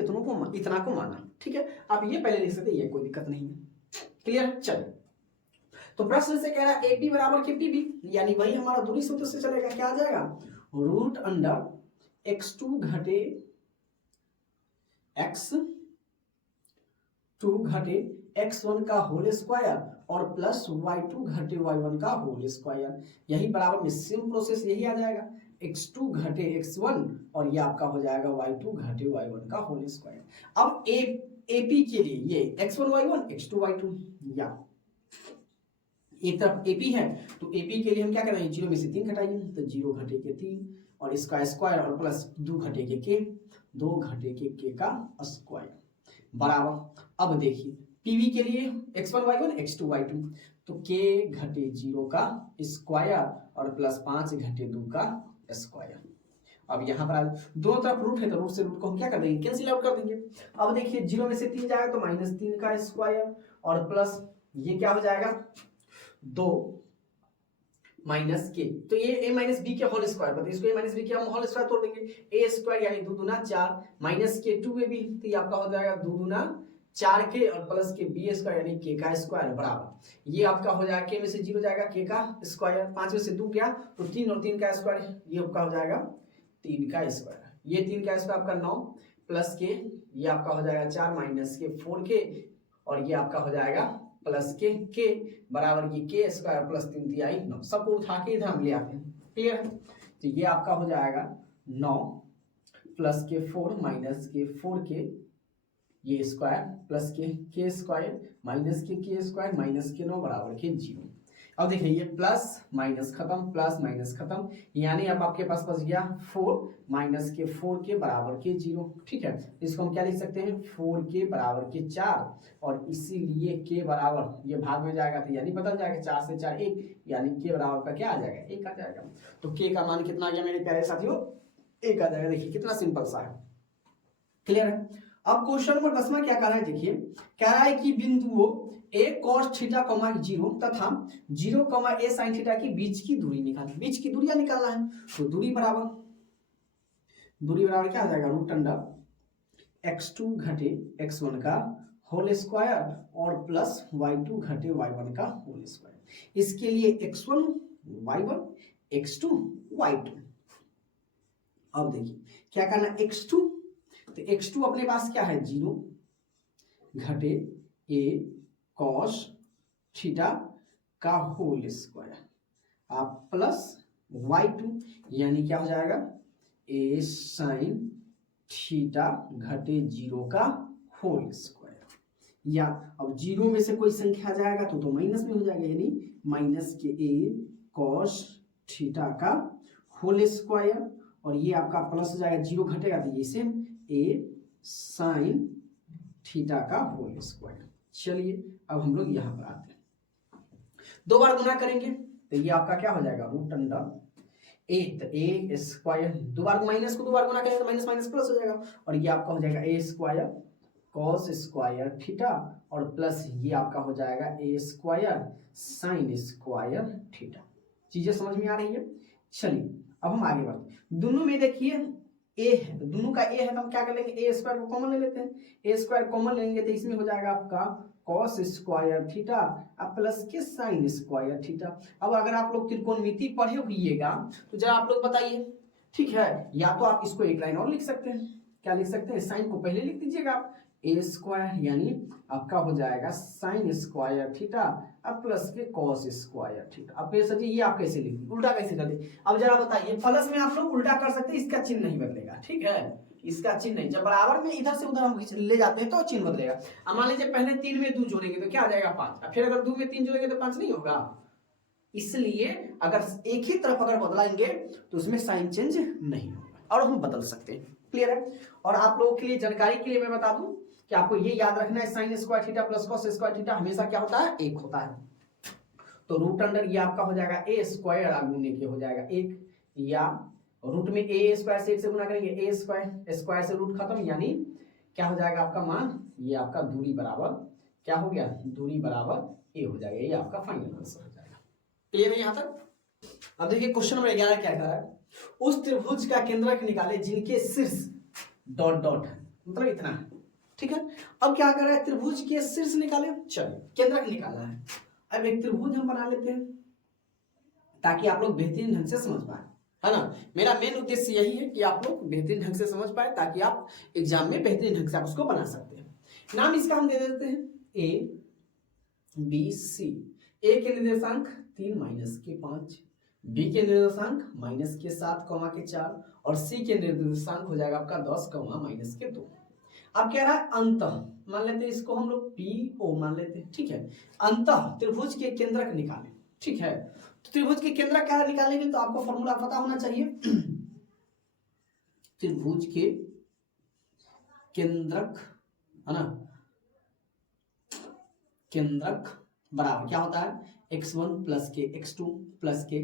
इतना को माना। ठीक है, आप ये पहले लिख सकते हैं, ये कोई दिक्कत नहीं है। क्लियर, चलिए तो प्रश्न से कह रहा है AP बराबर के PB, यानी वही हमारा दूरी सूत्र से चलेगा, क्या आ जाएगा रूट अंडर x2 घटे x1 का होल स्क्वायर और प्लस y2 घटे y1 का होल स्क्वायर, यही बराबर में सेम प्रोसेस यही आ जाएगा x2 घटे x1 और ये आपका हो जाएगा y2 घटे y1 का होल स्क्वायर। अब AP के लिए ये x1 y1 x2 y2 या एक तरफ एपी है तो एपी के लिए हम क्या करेंगे, 0 में से 3 घटाएंगे तो 0 घटे के 3 और इसका स्क्वायर और प्लस 2 घटे के के, 2 घटे के के का स्क्वायर बराबर। अब देखिए पीवी के लिए x1 y1 x2 y2 तो के घटे 0 का स्क्वायर और प्लस 5 घटे 2 का स्क्वायर। अब यहाँ पर दोनों तरफ रूट है तो रूट से रूट को हम क्या कर देंगे, कैंसिल आउट कर देंगे। अब देखिए 0 में से 3 जाएगा तो -3 का स्क्वायर और प्लस ये क्या हो जाएगा 2 माइनस के, तो ये a माइनस बी के होल स्क्वायर पर, इसको a माइनस बी के हम होल स्क्वायर तोड़ देंगे, a स्क्वायर यानी 2 दूना 4 माइनस के 2ab तो ये आपका हो जाएगा 2 दूना 4 के और प्लस के b स्क्वायर यानी k का स्क्वायर बराबर। ये आपका हो जाएगा k में से 0 जाएगा k का स्क्वायर, 5 में से 2 गया तो 3 और 3 का स्क्वायर, ये आपका हो जाएगा 3 का स्क्वायर, ये 3 का स्क्वायर आपका 9 प्लस के ये आपका हो जाएगा 4 माइनस के 4k और ये आपका हो जाएगा प्लस के बराबर ये के स्क्वायर प्लस 3 तिहाई 9, सबको उठा के इधर हम ले आते हैं। क्लियर है, तो ये आपका हो जाएगा 9 प्लस के 4 माइनस के 4k ये स्क्वायर प्लस के स्क्वायर माइनस के स्क्वायर माइनस के 9 बराबर के 0। अब देखिए ये प्लस माइनस खत्म, प्लस माइनस खत्म, यानी अब आपके पास बच गया 4 माइनस के 4 के बराबर के 0। ठीक है, इसको हम क्या लिख सकते हैं 4 के बराबर के 4 और इसीलिए के बराबर ये भाग में जाएगा तो यानी बदल जाएगा 4 से 4 1 यानी के बराबर का क्या आ जाएगा 1 आ जाएगा। तो के का मान कितना आ गया मेरे प्यारे साथियों 1 आ जाएगा। देखिए कितना सिंपल सा है। क्लियर है। अब क्वेश्चन नंबर 10वां क्या कह रहा है, देखिए कह रहा है कि बिंदुओं a cos थीटा 0 तथा 0, a sin थीटा के बीच की दूरी निकालनी, बीच की दूरियां निकालना है। तो दूरी बराबर क्या आ जाएगा रूट अंडर x2 घटे x1 का होल स्क्वायर और प्लस y2 घटे y1 का होल स्क्वायर। इसके लिए x1 y1 x2 y2। अब देखिए क्या करना x2, तो x2 अपने पास क्या है 0 घटे a cos थीटा का होल स्क्वायर आप प्लस y2 यानी क्या हो जाएगा a sin थीटा घटे 0 का होल स्क्वायर। या अब 0 में से कोई संख्या जाएगा तो माइनस में हो जाएगा यानी माइनस के a cos थीटा का होल स्क्वायर और ये आपका प्लस हो जाएगा 0 घटेगा तो ये सेम a sin थीटा का होल स्क्वायर। चलिए अब हम लोग यहां पर आते हैं, 2 बार गुना करेंगे तो ये आपका क्या हो जाएगा रूट अंडर ए, तो ए स्क्वायर 2 बार माइनस को 2 बार गुना करेंगे तो माइनस माइनस प्लस हो जाएगा और ये आपका हो जाएगा ए स्क्वायर कॉस स्क्वायर थीटा और प्लस ये आपका हो जाएगा ए स्क्वायर साइन स्क्वायर थीटा। चीजें समझ में आ रही है। चलिए अब हम आगे बढ़ते हैं। दोनों में देखिए ए है तो दोनों का ए है तो हम क्या कर लेंगे ए स्क्वायर को कॉमन ले लेते हैं, ए स्क्वायर कॉमन लेंगे तो इसमें हो जाएगा आपका कॉस स्क्वायर थीटा अब प्लस के साइन स्क्वायर थीटा। अब अगर आप लोग त्रिकोणमिति पढ़े हुईएगा तो जरा आप लोग बताइए, ठीक है, या तो आप इसको एक लाइन और लिख सकते हैं, क्या लिख सकते हैं साइन को पहले लिख दीजिएगा आप ए स्क्वायर यानी आपका हो जाएगा साइन स्क्वायर थीटा अब प्लस के कॉस स्क्वायर थीटा। अब ये सर ये आप कैसे लिख दी, उल्टा कैसे कर दे। अब जरा बताइए प्लस में आप लोग उल्टा कर सकते हैं, इसका चिन्ह नहीं बदलेगा, ठीक है, इसका चिन्ह नहीं, जब बराबर में इधर से उधर हम ले जाते हैं तो चिन्ह बदलेगा। अब मान लीजिए पहले 3 में 2 जोड़ेंगे तो क्या आ जाएगा 5, फिर अगर 2 में 3 जोड़ेंगे तो 5 नहीं होगा। इसलिए अगर एक ही तरफ अगर बदलाएंगे तो उसमें साइन चेंज नहीं होगा और हम बदल सकते हैं। क्लियर है। और आप लोगों के लिए जानकारी के लिए मैं बता दूं कि आपको ये याद रखना है sine square theta plus cos square theta हमेशा क्या होता है 1 होता है। तो रूट अंडर ये आपका हो जाएगा ए स्क्वायर गुने के हो जाएगा 1 या रूट में ए स्क्वायर से 1 से गुना करेंगे ए स्क्वायर, स्क्वायर से रूट खत्म यानी क्या हो जाएगा आपका मान ये आपका दूरी बराबर क्या हो गया दूरी बराबर ए हो जाएगा, ये आपका फाइनल आंसर हो जाएगा। क्लियर है यहाँ तक। अब देखिए क्वेश्चन नंबर 11 क्या कह रहा है, उस त्रिभुज का केंद्रक निकाले जिनके शीर्ष डॉट डॉट है, मतलब इतना है, ठीक है। अब क्या कर रहा है त्रिभुज के शीर्ष निकाले, चलिए केंद्रक निकालना है। अब एक त्रिभुज हम बना लेते हैं ताकि आप लोग बेहतरीन ढंग से समझ पाए, है ना। मेरा मेन उद्देश्य यही है कि आप लोग बेहतरीन ढंग से समझ पाए ताकि आप एग्जाम में बेहतरीन ढंग से आप उसको बना सकते हैं। नाम इसका हम दे देते हैं ए बी सी। ए के निर्देशांक 3 माइनस के 5, बी के निर्देशांक माइनस के 7 कॉमा के 4 और सी के निर्देशांक हो जाएगा आपका 10 कॉमा माइनस के 2। अब कह रहा है अंतः, मान लेते हैं इसको हम लोग पी ओ मान लेते हैं, ठीक है। अंतः त्रिभुज के केंद्रक निकालें, ठीक है। तो त्रिभुज के केंद्रक क्या निकालेंगे, तो आपको फॉर्मूला पता होना चाहिए। त्रिभुज के केंद्रक, है ना, केंद्रक बराबर क्या होता है, x1 प्लस के x2 प्लस के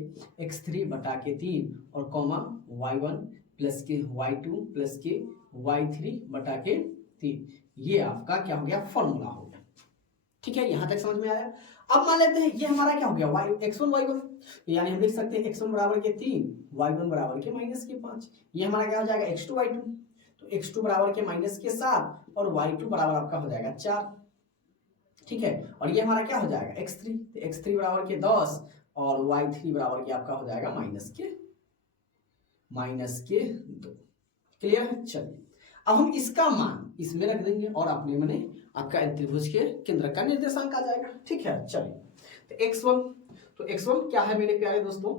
x3 बटा के 3 और कॉमा y1 प्लस के y2 प्लस के y3 बटा के 3। ये आपका क्या हो गया, फॉर्मूला हो गया, ठीक है। यहां तक समझ में आया। अब मान लेते हैं ये हमारा क्या हो गया, x1 y1, यानी हम लिख सकते हैं x1 बराबर के 3, y1 बराबर के माइनस के 5। ये हमारा क्या हो जाएगा, x2 y2, तो x2 बराबर के माइनस के 7 और y2 बराबर आपका हो जाएगा 4, ठीक है। और ये हमारा क्या हो जाएगा x3, तो x3 बराबर के 10 और y3 बराबर के आपका हो जाएगा माइनस के 2। क्लियर है। चलिए अब हम इसका मान इसमें रख देंगे और अपने मने आपका त्रिभुज के केंद्र का निर्देशांक आ जाएगा, ठीक है। चलिए तो x1, तो x1 क्या है मेरे प्यारे दोस्तों,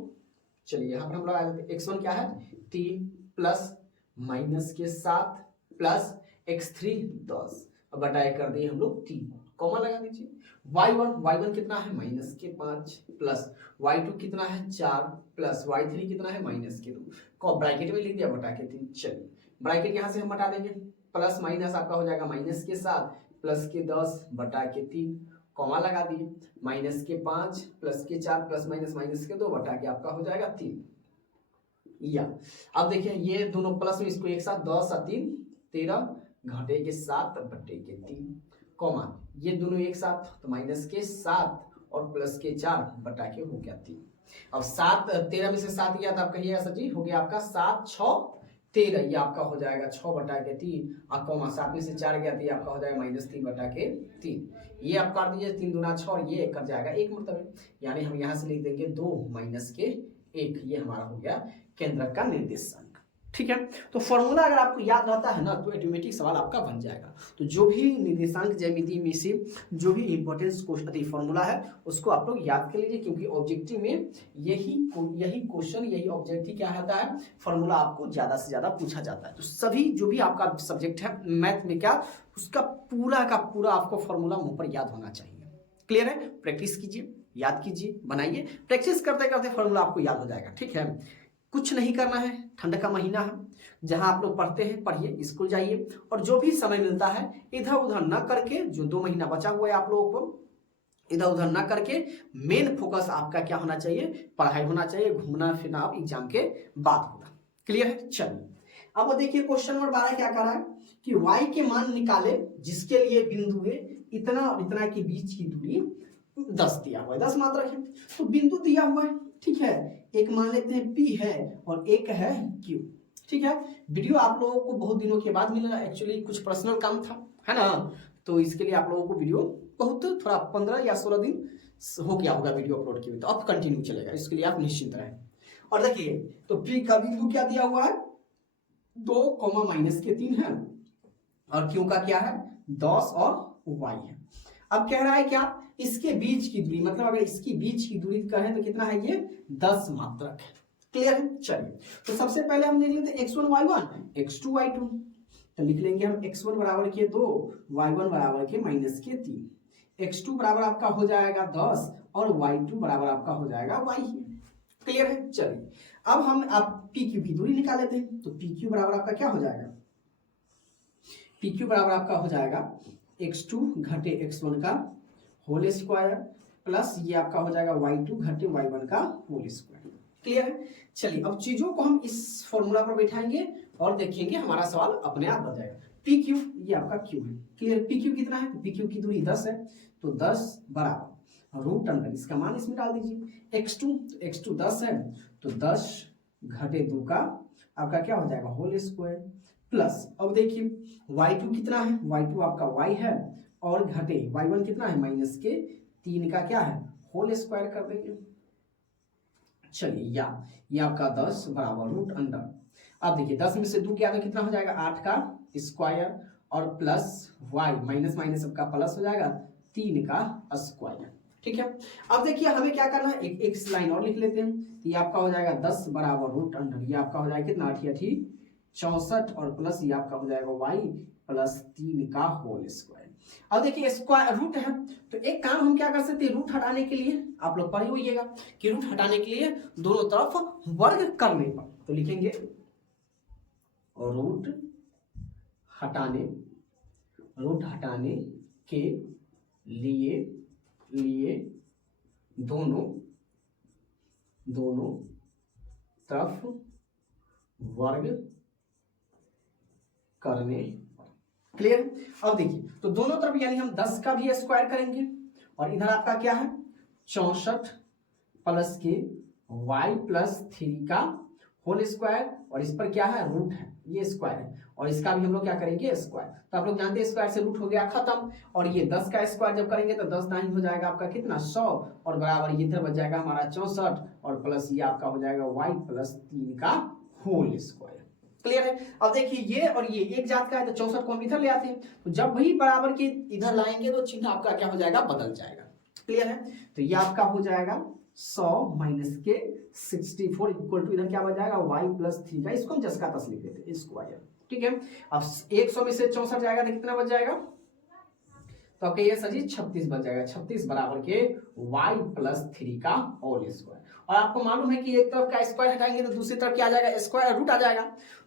चलिए यहाँ पर हम लगा देते हैं। x1 क्या है, 3 प्लस माइनस के 7 प्लस x3 10 बटाए कर दिए हम लोग 3, कॉमा लगा दीजिए। y1 कितना है, माइनस के 5 प्लस y2 कितना है 4 प्लस y3 कितना है माइनस के 2, को ब्रैकेट में लिख दिया बटा के 3। चलिए ब्रैकेट यहाँ से हम हटा देंगे, प्लस माइनस आपका हो जाएगा माइनस के 7 प्लस के 10 बटा के 3, कॉमा लगा दिए, माइनस के 5 प्लस के 4 प्लस माइनस के 2 बटा के आपका हो जाएगा 3। या अब देखिए ये दोनों प्लस में इसको एक साथ 10 और 3 13 घटे के 7 बटे के 3, कॉमा ये दोनों एक साथ तो माइनस के 7 और प्लस के 4 बटा के हो गया 3। अब 7 13 में से 7 गया तो आप कहिएगा सर जी हो गया आपका 7 6 13, ये आपका हो जाएगा 6 बटा के 3 और कॉमा 7 में से 4 गया तो ये आपका हो जाएगा माइनस 3 बटा के 3। ये आप काट दीजिए 3 दूना 6 और ये कर जाएगा 1 मतलब, यानी हम यहाँ से लिख देंगे 2 माइनस के 1। ये हमारा हो गया केंद्रक का निर्देशांक, ठीक है। तो फॉर्मूला अगर आपको याद रहता है ना तो ऑटोमेटिक सवाल आपका बन जाएगा। तो जो भी निर्देशांक ज्यामिति में से जो भी इंपॉर्टेंस क्वेश्चन फॉर्मूला है उसको आप लोग याद कर लीजिए, क्योंकि ऑब्जेक्टिव में यही क्वेश्चन यही ऑब्जेक्टिव क्या होता है, फॉर्मूला आपको ज्यादा से ज्यादा पूछा जाता है। तो सभी जो भी आपका सब्जेक्ट है मैथ में क्या उसका पूरा का पूरा आपको फॉर्मूला मुंह पर याद होना चाहिए। क्लियर है। प्रैक्टिस कीजिए, याद कीजिए, बनाइए, प्रैक्टिस करते करते फॉर्मूला आपको याद हो जाएगा, ठीक है। कुछ नहीं करना है, ठंड का महीना है, जहां आप लोग पढ़ते हैं पढ़िए, स्कूल जाइए और जो भी समय मिलता है इधर उधर न करके, जो 2 महीना बचा हुआ है आप लोगों को इधर उधर न करके मेन फोकस आपका क्या होना चाहिए, पढ़ाई होना चाहिए। घूमना फिरना आप एग्जाम के बाद होगा। क्लियर है। चलिए अब देखिए क्वेश्चन नंबर 12 क्या कर रहा है कि y के मान निकाले जिसके लिए बिंदु इतना और इतना के बीच की दूरी 10 दिया हुआ है, 10 मात्रक है। तो बिंदु दिया हुआ है, ठीक है, एक मान लेते हैं P है और एक है Q, ठीक है। वीडियो आप लोगों को बहुत दिनों के बाद मिला, एक्चुअली कुछ पर्सनल काम था, है ना, तो इसके लिए आप लोगों को वीडियो बहुत थोड़ा 15 या 16 दिन हो गया होगा वीडियो अपलोड किए, तो अब कंटिन्यू चलेगा, इसके लिए आप निश्चिंत रहें। और देखिए तो P का बिंदु क्या दिया हुआ है 2 माइनस के 3 है और Q का क्या है 10 और Y है। अब कह रहा है क्या इसके बीच की दूरी, मतलब अगर इसकी बीच की दूरी कहें तो कितना है ये 10 मात्रक है। क्लियर है। चलिए तो सबसे पहले हम देख लेते हैं x1 y1 x2 y2, तो लिख लेंगे हम x1 बराबर के 2 y1 बराबर के माइनस के 3, x2 बराबर आपका हो जाएगा 10 और y2 बराबर आपका हो जाएगा y। क्लियर है। चलिए अब हम PQ की दूरी निकाल लेते हैं, तो PQ बराबर आपका क्या हो जाएगा, PQ बराबर आपका हो जाएगा x2 घटे x1 का होल स्क्वायर प्लस ये आपका हो जाएगा y2 घटे y1 का होल स्क्वायर। क्लियर है। चलिए अब चीजों को हम इस फॉर्मूला पर बैठाएंगे और देखेंगे हमारा सवाल अपने आप बन जाएगा। PQ ये आपका Q है। क्लियर। PQ कितना है, PQ की दूरी 10 है, तो 10 बराबर रूट अंडर इसका मान इसमें डाल दीजिए x2 10 है तो 10 घटे 2 का आपका क्या हो जाएगा होल स्क्वायर प्लस अब देखिए y2 कितना है, y2 आपका y है और घटे y1 कितना है माइनस के 3 का क्या है होल स्क्वायर कर देंगे। चलिए या ये आपका 10 बराबर रूट अंडर, अब देखिए 10 में से 2 गया तो कितना हो जाएगा 8 का स्क्वायर और प्लस y माइनस माइनस सबका प्लस हो जाएगा 3 का स्क्वायर। ठीक है। अब देखिए हमें क्या करना है, एक लाइन और लिख लेते हैं, तो ये आपका हो जाएगा 10 बराबर रूट अंडर, ये आपका हो जाएगा कितना 8 8 64 और प्लस ये आपका हो जाएगा y प्लस 3 का होल स्क्वायर। अब देखिए स्क्वायर रूट है, तो एक काम हम क्या कर सकते हैं, रूट हटाने के लिए आप लोग पढ़े होइएगा कि रूट हटाने के लिए दोनों तरफ वर्ग करने पर, तो लिखेंगे रूट हटाने के लिए दोनों तरफ वर्ग करने। क्लियर? अब देखिए तो दोनों तरफ यानी हम 10 का भी स्क्वायर करेंगे और इधर आपका क्या है 64 प्लस के y प्लस 3 का होल स्क्वायर और इस पर क्या है रूट है, ये स्क्वायर है और इसका भी हम लोग क्या करेंगे स्क्वायर। तो आप लोग जानते हैं स्क्वायर से रूट हो गया खत्म, और ये 10 का स्क्वायर जब करेंगे तो 10 9 हो जाएगा आपका कितना 100 और बराबर ये इधर बच जाएगा हमारा 64 और प्लस ये आपका हो जाएगा y प्लस 3 का होल स्क्वायर। क्लियर है? अब देखिए ये और ये एक जात का है तो 64 को हम इधर ले आते हैं, तो जब वही बराबर के इधर लाएंगे तो चिन्ह आपका क्या हो जाएगा बदल जाएगा। क्लियर है? तो ये आपका हो जाएगा 100 माइनस के 64 इक्वल टू इधर क्या बच जाएगा y प्लस 3 का, इसको हम जस का तस लिख देते हैं स्क्वायर। ठीक है, अब 100 में से 64 जाएगा तो कितना बच जाएगा, तो आपके ये सजी 36 बच जाएगा, 36 बराबर के y प्लस 3 का होल स्क्वायर। और आपको मालूम है कि एक तरफ का स्क्वायर हटाएंगे तो दूसरी तरफ क्या आ जाएगा स्क्वायर रूट आ जाएगा,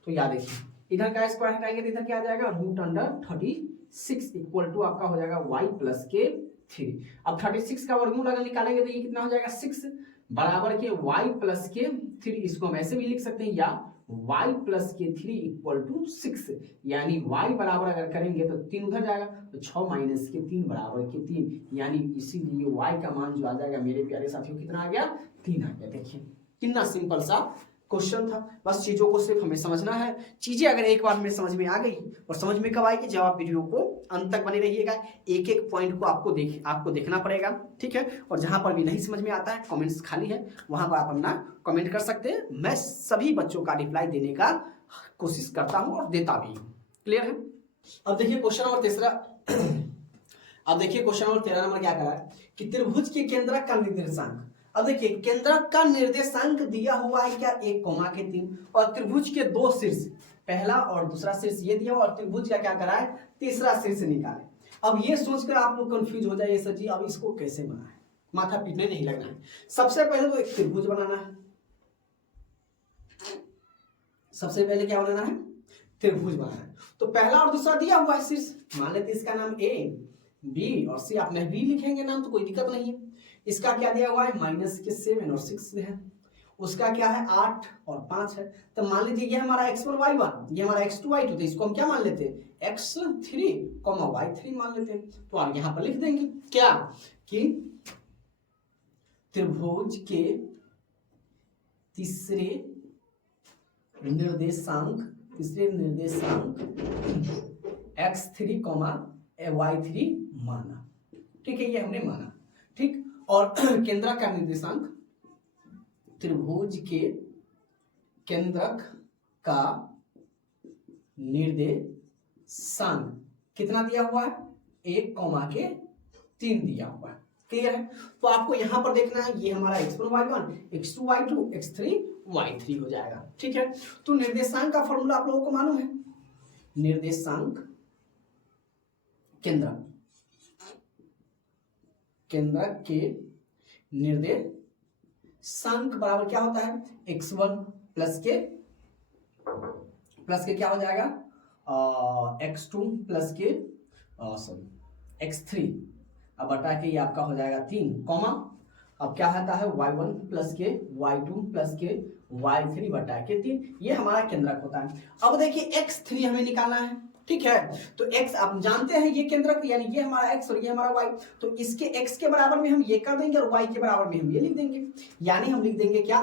तो याद देखिए इधर का स्क्वायर हटाएंगे तो इधर क्या आ जाएगा रूट अंडर 36 इक्वल टू आपका हो जाएगा y प्लस के 3। अब 36 का वर्गमूल अगर निकालेंगे तो ये कितना हो जाएगा 6 बराबर के y प्लस के 3, इसको हम ऐसे भी लिख सकते हैं या y प्लस के 3 इक्वल टू 6, यानी y बराबर अगर करेंगे तो 3 उधर जाएगा तो 6 माइनस के 3 बराबर के 3, यानी इसीलिए y का मान जो आ जाएगा मेरे प्यारे साथियों कितना आ गया 3 आ गया। देखिए कितना सिंपल सा क्वेश्चन था, बस चीजों को सिर्फ हमें समझना है। चीजें अगर एक बार में समझ में आ गई, और समझ में कब आएगी जब आप वीडियो को अंत तक बने रहिएगा, एक एक पॉइंट को आपको देखना पड़ेगा। ठीक है, और जहां पर भी नहीं समझ में आता है कमेंट्स खाली है, वहां पर आप अपना कमेंट कर सकते हैं, मैं सभी बच्चों का रिप्लाई देने का कोशिश करता हूं और देता भी हूं। क्लियर है? अब देखिए क्वेश्चन नंबर 13 नंबर क्या करा है कि त्रिभुज के केंद्रक का निर्देशांक। अब देखिए केंद्रक का निर्देशांक दिया हुआ है क्या 1, 3 और त्रिभुज के 2 शीर्ष, पहला और दूसरा शीर्ष ये दिया हुआ और त्रिभुज का क्या करा है तीसरा शीर्ष निकाले। अब ये सोचकर आप लोग कंफ्यूज हो जाइए सर जी अब इसको कैसे बनाए, माथा पीटने नहीं लगना है। सबसे पहले तो एक त्रिभुज बनाना है, सबसे पहले क्या बनाना है त्रिभुज बनाना है। तो पहला और दूसरा दिया हुआ है शीर्ष, मान लेते इसका नाम A B और C, आपने भी लिखेंगे नाम तो कोई दिक्कत नहीं है। इसका क्या दिया हुआ है -7 और 6 है, उसका क्या है 8 और 5 है। तो मान लीजिए ये हमारा x1 y1 ये हमारा x2 y2, तो इसको हम क्या मान लेते हैं x3 y3 मान लेते हैं। तो आप यहाँ पर लिख देंगे क्या कि त्रिभुज के तीसरे निर्देशांक x3 y3 माना। ठीक है, ये हमने माना। ठीक, और केंद्रक का निर्देशांक, त्रिभुज के केंद्रक का निर्देशांक कितना दिया हुआ है 1, 3 दिया हुआ है। क्लियर है? तो आपको यहां पर देखना है ये हमारा x1 y1 x2 y2 x3 y3 हो जाएगा। ठीक है, तो निर्देशांक का फॉर्मूला आप लोगों को मालूम है, निर्देशांक केंद्रक के निर्देशांक बराबर क्या होता है x1 प्लस के क्या हो जाएगा x2 प्लस के x3 अब बटा के ये आपका हो जाएगा 3 कॉमा, अब क्या आता है y1 प्लस के y2 प्लस के y3 बटा के 3, ये हमारा केंद्रक होता है। अब देखिए x3 हमें निकालना है। ठीक है, तो x आप जानते हैं ये केंद्रक यानी ये हमारा x और ये हमारा y, तो इसके x के बराबर में हम ये कर देंगे और y के बराबर में हम ये लिख देंगे, यानी हम लिख देंगे क्या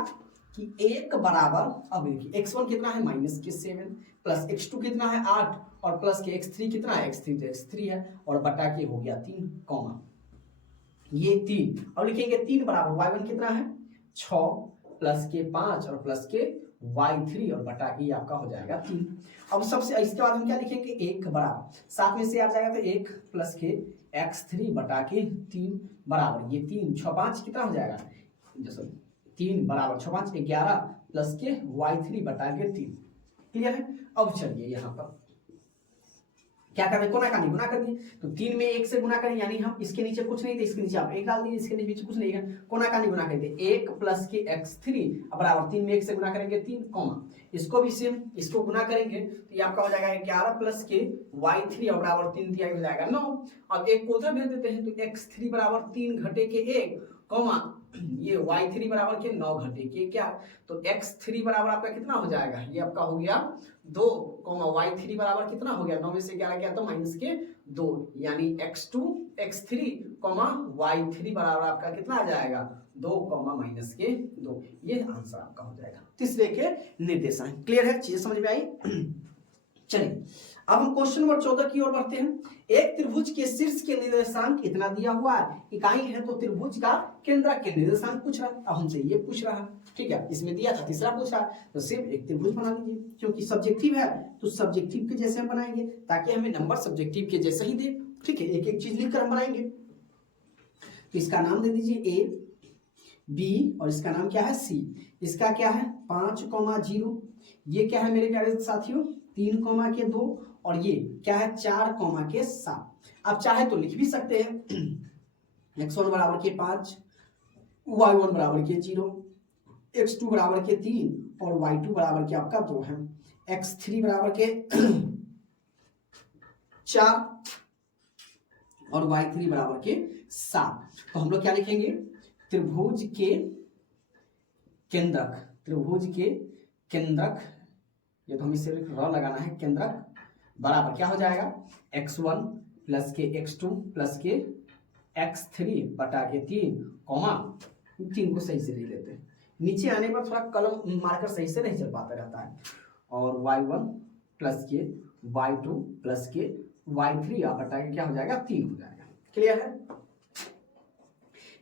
कि 1 बराबर, अब देखिए x1 कितना है -7 प्लस x2 कितना है 8 और प्लस के x3 कितना है x3 तो x3 है और बटा के हो गया 3 कॉमा ये 3, अब लिखेंगे 3 बराबर y1 कितना है 6 प्लस के 5 और प्लस के y3 और बटा के आपका हो जाएगा 3। अब सबसे इसके बाद हम क्या लिखेंगे 1 बराबर, साथ में से आ जाएगा तो 1 प्लस के x3 बटा के 3 बराबर ये 3 6 5 कितना हो जाएगा 3 बराबर 6 5 11 प्लस के y3 बटा के 3। क्लियर है? अब चलिए यहाँ पर क्या कर रहे, कोना कानी गुना कर दिए, तो 3 में 1 से गुना करें, यानी हम इसके नीचे कुछ नहीं थे, इसके नीचे आप 1 डाल दीजिए, इसके नीचे कुछ नहीं है, कोना कानी गुना कर दिए 1 प्लस के x3 बराबर 3 में 1 से गुना करेंगे 3 कॉमा, इसको भी सेम, इसको गुना करेंगे तो ये आपका हो जाएगा 11 प्लस के y3 और बराबर 3 दिया हो जाएगा 9। अब एक को उधर भेज देते हैं, तो x3 बराबर 3 घटे के 1 कॉमा ये y3 बराबर के 9 घटे के क्या, तो x3 बराबर आपका कितना हो जाएगा, ये आपका हो गया 2 कॉमा y3 बराबर कितना हो गया, 9 में से 11 गया तो माइनस के 2, यानी x2 x3 कॉमा y3 बराबर आपका कितना आ जाएगा 2 कॉमा माइनस के 2, ये आंसर आपका हो जाएगा तीसरे के निर्देशांक। क्लियर है, चीजें समझ में आई। चलिए अब हम क्वेश्चन नंबर 14 की ओर बढ़ते हैं। एक त्रिभुज के शीर्ष के निर्देशांक इतना दिया हुआ है, इकाई है तो त्रिभुज का केंद्रक के निर्देशांक पूछ रहा है, अब हमसे ये पूछ रहा है, ठीक है, इसमें दिया था तीसरा पूछ रहा है, तो सिर्फ एक त्रिभुज बना लीजिए, क्योंकि सब्जेक्टिव है तो सब्जेक्टिव के जैसे हम बनाएंगे ताकि हमें नंबर सब्जेक्टिव के जैसे ही दे, ठीक है, एक एक चीज लिखकर हम बनाएंगे। तो इसका नाम दे दीजिए A B और इसका नाम क्या है C, इसका क्या है 5,0, ये क्या है मेरे प्यारे साथियों 3,2 और ये क्या है 4,7। आप चाहे तो लिख भी सकते हैं x1 बराबर के 5, y1 बराबर के 0, x2 बराबर के 3 और y2 बराबर के आपका 2 है, x3 बराबर के 4 और y3 बराबर के 7। तो हम लोग क्या लिखेंगे, त्रिभुज के केंद्रक, त्रिभुज के केंद्रक, ये तो हमें सिर्फ र लगाना है, केंद्रक बराबर क्या हो जाएगा x1 प्लस के x2 प्लस के x3 बटा के 3 कॉमा 3 को सही से ले लेते हैं, नीचे आने पर थोड़ा कलम मार्कर सही से नहीं चल पाता रहता है, और y1 प्लस के y2 प्लस के y3 बटा के क्या हो जाएगा 3 हो जाएगा। क्लियर है,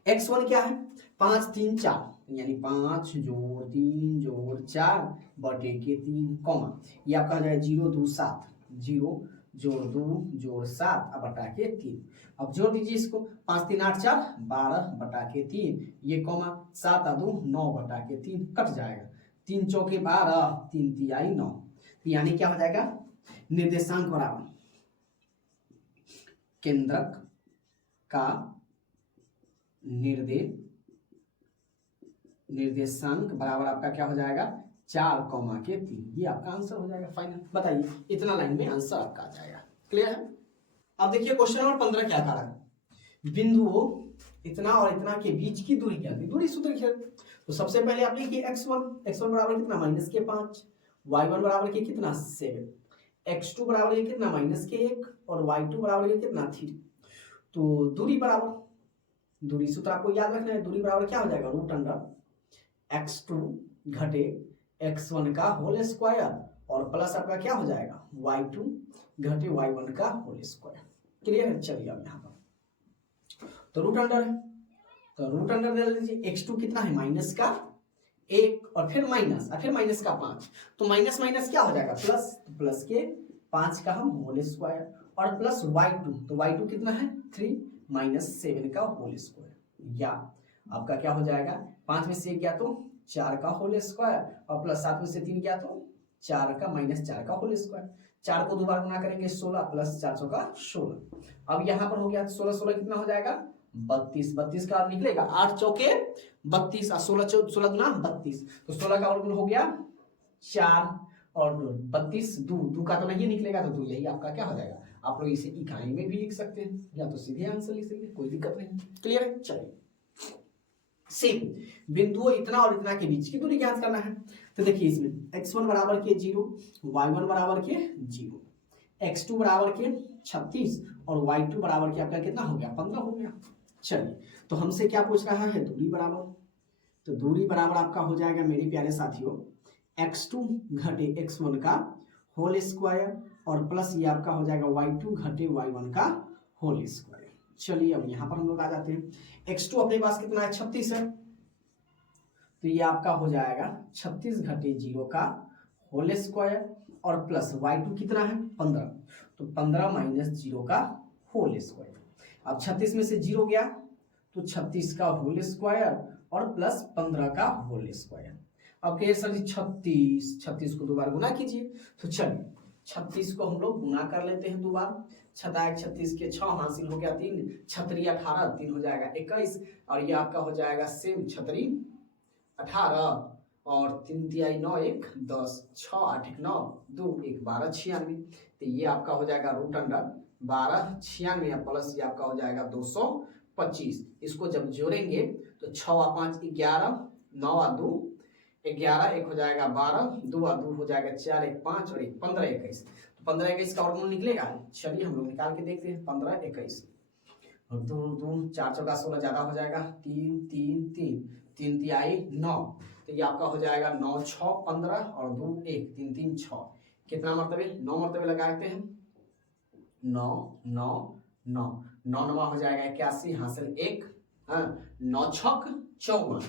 x1 क्या है 5 3 4, यानी 5 जोड़ 3 जोड़ 4 बटे के 3 कॉमा, ये आपका हो जाएगा 0 2 7, 0 जोड़ 2 जोड़ 7 बटा के 3। अब जोड़ दीजिए इसको, 5 3 8 4 12 बटा के 3, ये कॉमा 7 2 9 बटा के 3 कट जाएगा, 3 चौके 12 3 तिहाई 9, यानी क्या हो जाएगा निर्देशांक बराबर केंद्रक का निर्देशांक बराबर आपका क्या हो जाएगा 4 कॉमा के 3, ये आपका आंसर हो जाएगा फाइनल। बताइए इतना लाइन में आंसर आपका आ जाएगा। क्लियर है, अब देखिए क्वेश्चन नंबर 15 क्या कह रहा है, बिंदुओं इतना और इतना के बीच की दूरी क्या थी, दूरी सूत्र लिखिए। तो सबसे पहले आप लिखिए x1 बराबर कितना माइनस के 5, y1 बराबर के कितना 7, x2 बराबर के कितना माइनस के 1 और y2 बराबर के कितना 3। तो दूरी बराबर, दूरी सूत्र आपको याद रखना है, दूरी बराबर क्या हो जाएगा रूट अंडर x2 घटे x1 का होल स्क्वायर और प्लस आपका क्या हो जाएगा y2 घटे y1 का होल स्क्वायर। क्लियर है, चलिए अब यहाँ पर तो रूट अंडर है, तो रूट अंडर दे लीजिए, x2 कितना है माइनस का 1 और फिर माइनस और फिर माइनस का 5, तो माइनस माइनस क्या हो जाएगा प्लस, तो प्लस के 5 का हम होल स्क्वायर और प्लस y2, तो y2 कितना है 3 माइनस 7 का होल स्क्वायर, या आपका क्या हो जाएगा 5 में से 1 गया तो 4 का होल स्क्वायर और प्लस 7 में से 3 गया तो 4 का माइनस 4 का होल स्क्वायर, 4 को दोबारा गुना करेंगे 16 प्लस 400 का 16। अब यहाँ पर हो गया 16 16 कितना हो जाएगा 32, 32 का निकलेगा 8 चौके 32 और 16 गुना 32, तो 16 का वर्गमूल हो गया 4 और 32 2 का तो नहीं निकलेगा, तो 2 यही आपका क्या हो जाएगा। आप लोग इसे इकाई में भी लिख सकते हैं या तो सीधे आंसर लिख सकते हैं, कोई दिक्कत नहीं। क्लियर है, चलिए सेम बिंदुओं इतना और इतना के बीच की दूरी ज्ञात करना है। तो देखिए इसमें x1 बराबर के 0, y1 बराबर के 0, x2 बराबर के 36 और y2 बराबर के आपका कितना हो गया 15 हो गया। चलिए तो हमसे क्या पूछ रहा है दूरी बराबर, तो दूरी बराबर आपका हो जाएगा मेरे प्यारे साथियों x2 घटे x1 का होल स्क्वायर और प्लस ये आपका हो जाएगा y2 घटे y1 का होल स्क्वायर। चलिए अब यहाँ पर हम लोग आ जाते हैं, x2 अपने पास कितना है 36 है, तो ये आपका हो जाएगा 36 घटे 0 का होल स्क्वायर और प्लस y2 कितना है 15, तो 15 माइनस 0 का होल स्क्वायर। अब 36 में से 0 गया तो 36 का होल स्क्वायर और प्लस 15 का होल स्क्वायर। अब कहिए सर जी 36, 36 को 2 बार गुना कीजिए। तो चलिए 36 को हम लोग गुना कर लेते हैं 2 बार। 36 के 6 हासिल हो गया 3, 6 18, 3 हो जाएगा 21 और ये आपका हो जाएगा सेम 6 18 और 3 तिहाई 9 1 10, 6 8 1 9 2 1 12 96। तो ये आपका हो जाएगा रूट अंडर 12 96 प्लस ये आपका हो जाएगा 225। इसको जब जोड़ेंगे तो 6 और 5 11, 9 और 2 11, 1 हो जाएगा 12, 2 और 2 हो जाएगा 4, 1 5 और 1 15 21। तो 15 21 का वर्गमूल निकलेगा। चलिए हम लोग निकाल के देखते हैं 15 21 और 2 2 4 चौका 16 ज्यादा हो जाएगा 3 3 3 3 तिहाई 9। तो ये आपका हो जाएगा 9 6 15 और 2 1 3 3 6। कितना मरतबे 9 मरतबे लगाते हैं 9 9 9 9 9 हो जाएगा 81 हासिल 1 9 छक 54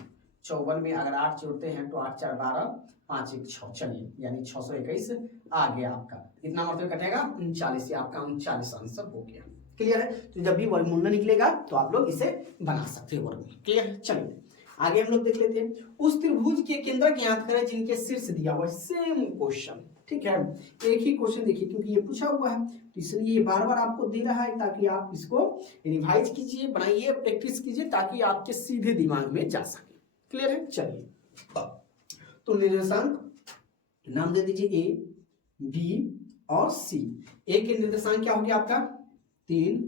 54 में अगर 8 जोड़ते हैं तो 8 4 12 5 1 6। चलिए यानी 621 आ गया आपका। कितना मरतबे कटेगा 39। आपका 39 आंसर हो गया। क्लियर है। तो जब भी वर्गमूल न निकलेगा तो आप लोग इसे बना सकते हैं वर्गमूल। क्लियर है। चलिए आगे हम लोग देख लेते हैं। उस त्रिभुज के केंद्रक ज्ञात करें जिनके शीर्ष दिया हुआ है। सेम क्वेश्चन, ठीक है, एक ही क्वेश्चन देखिए क्योंकि ये पूछा हुआ है तो इसलिए बार बार आपको दे रहा है ताकि आप इसको रिवाइज कीजिए, बनाइए, प्रैक्टिस कीजिए ताकि आपके सीधे दिमाग में जा सके। क्लियर है। चलिए तो निर्देशांक नाम दे दीजिए ए बी और सी। ए के निर्देशांक क्या हो गया आपका 3,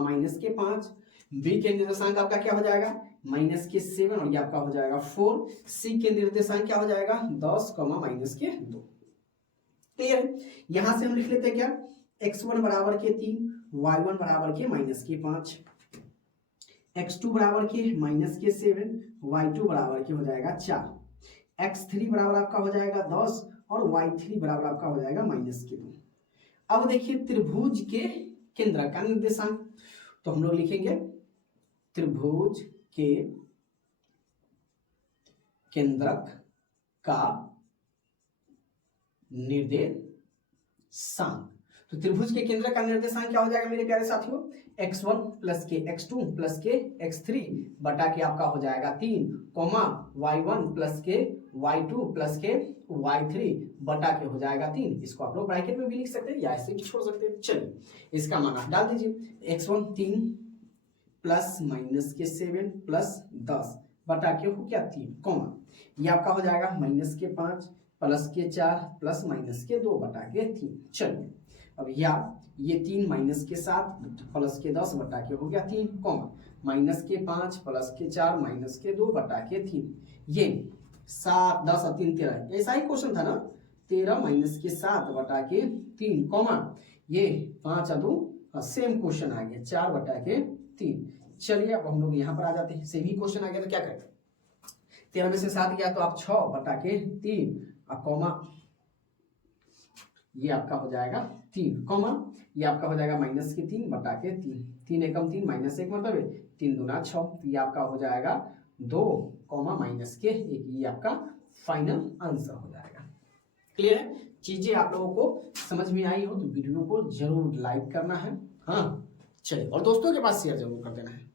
माइनस के 5। बी के निर्देशांक आपका क्या हो जाएगा माइनस के 7 और ये आपका हो जाएगा 4। सी के निर्देशांक क्या हो जाएगा 10, माइनस के 2। क्लियर है। यहां से हम लिख लेते हैं क्या x1 बराबर के 3, y1 बराबर के माइनस के 5, x2 बराबर के माइनस के 7, y2 बराबर के हो जाएगा 4, x3 बराबर आपका हो जाएगा 10 और y3 बराबर आपका हो जाएगा माइनस के 2। अब देखिए त्रिभुज के केंद्र का निर्देशांक तो हम लोग लिखेंगे त्रिभुज के केंद्रक का निर्देशांक। तो त्रिभुज के केंद्र का निर्देशांक क्या हो जाएगा मेरे प्यारे साथियों x1 प्लस के x2 प्लस के x3 बटा के आपका हो जाएगा 3, y1 प्लस के y2 प्लस के y3 बटा के हो जाएगा 3। इसको आप लोग ब्रैकेट में भी लिख सकते हैं या ऐसे भी छोड़ सकते हैं। चलिए इसका मान आप डाल दीजिए x1 3 प्लस माइनस के 7 प्लस 10 बटा के हो क्या 3, ये आपका हो जाएगा माइनस के 5 प्लस के 4 प्लस माइनस के 2 बटा के 3। चलिए अब ये 3 माइनस के 7 प्लस के 10 बटा के हो गया 3, माइनस के 5 प्लस के 4 माइनस के 2 बटा के 3। ये 7 10 और 3 13 ऐसा ही क्वेश्चन था ना 13 माइनस के 7 बटा के 3, ये 5 और 2 सेम क्वेश्चन आ गया 4 बटा के 3। चलिए अब हम लोग यहाँ पर आ जाते हैं। सेम ही क्वेश्चन आ गया तो क्या करें 13 में से 7 गया तो आप 6 बटा के 3 और ये आपका हो जाएगा 3, ये आपका हो जाएगा माइनस के 3 बटा के 3, 3 एकम 3 माइनस 1 मतलब 3 दूना 6। तो ये आपका हो जाएगा 2, माइनस के 1। ये आपका फाइनल आंसर हो जाएगा। क्लियर है। चीजें आप लोगों को समझ में आई हो तो वीडियो को जरूर लाइक करना है। हाँ चलिए और दोस्तों के पास शेयर जरूर कर देना है।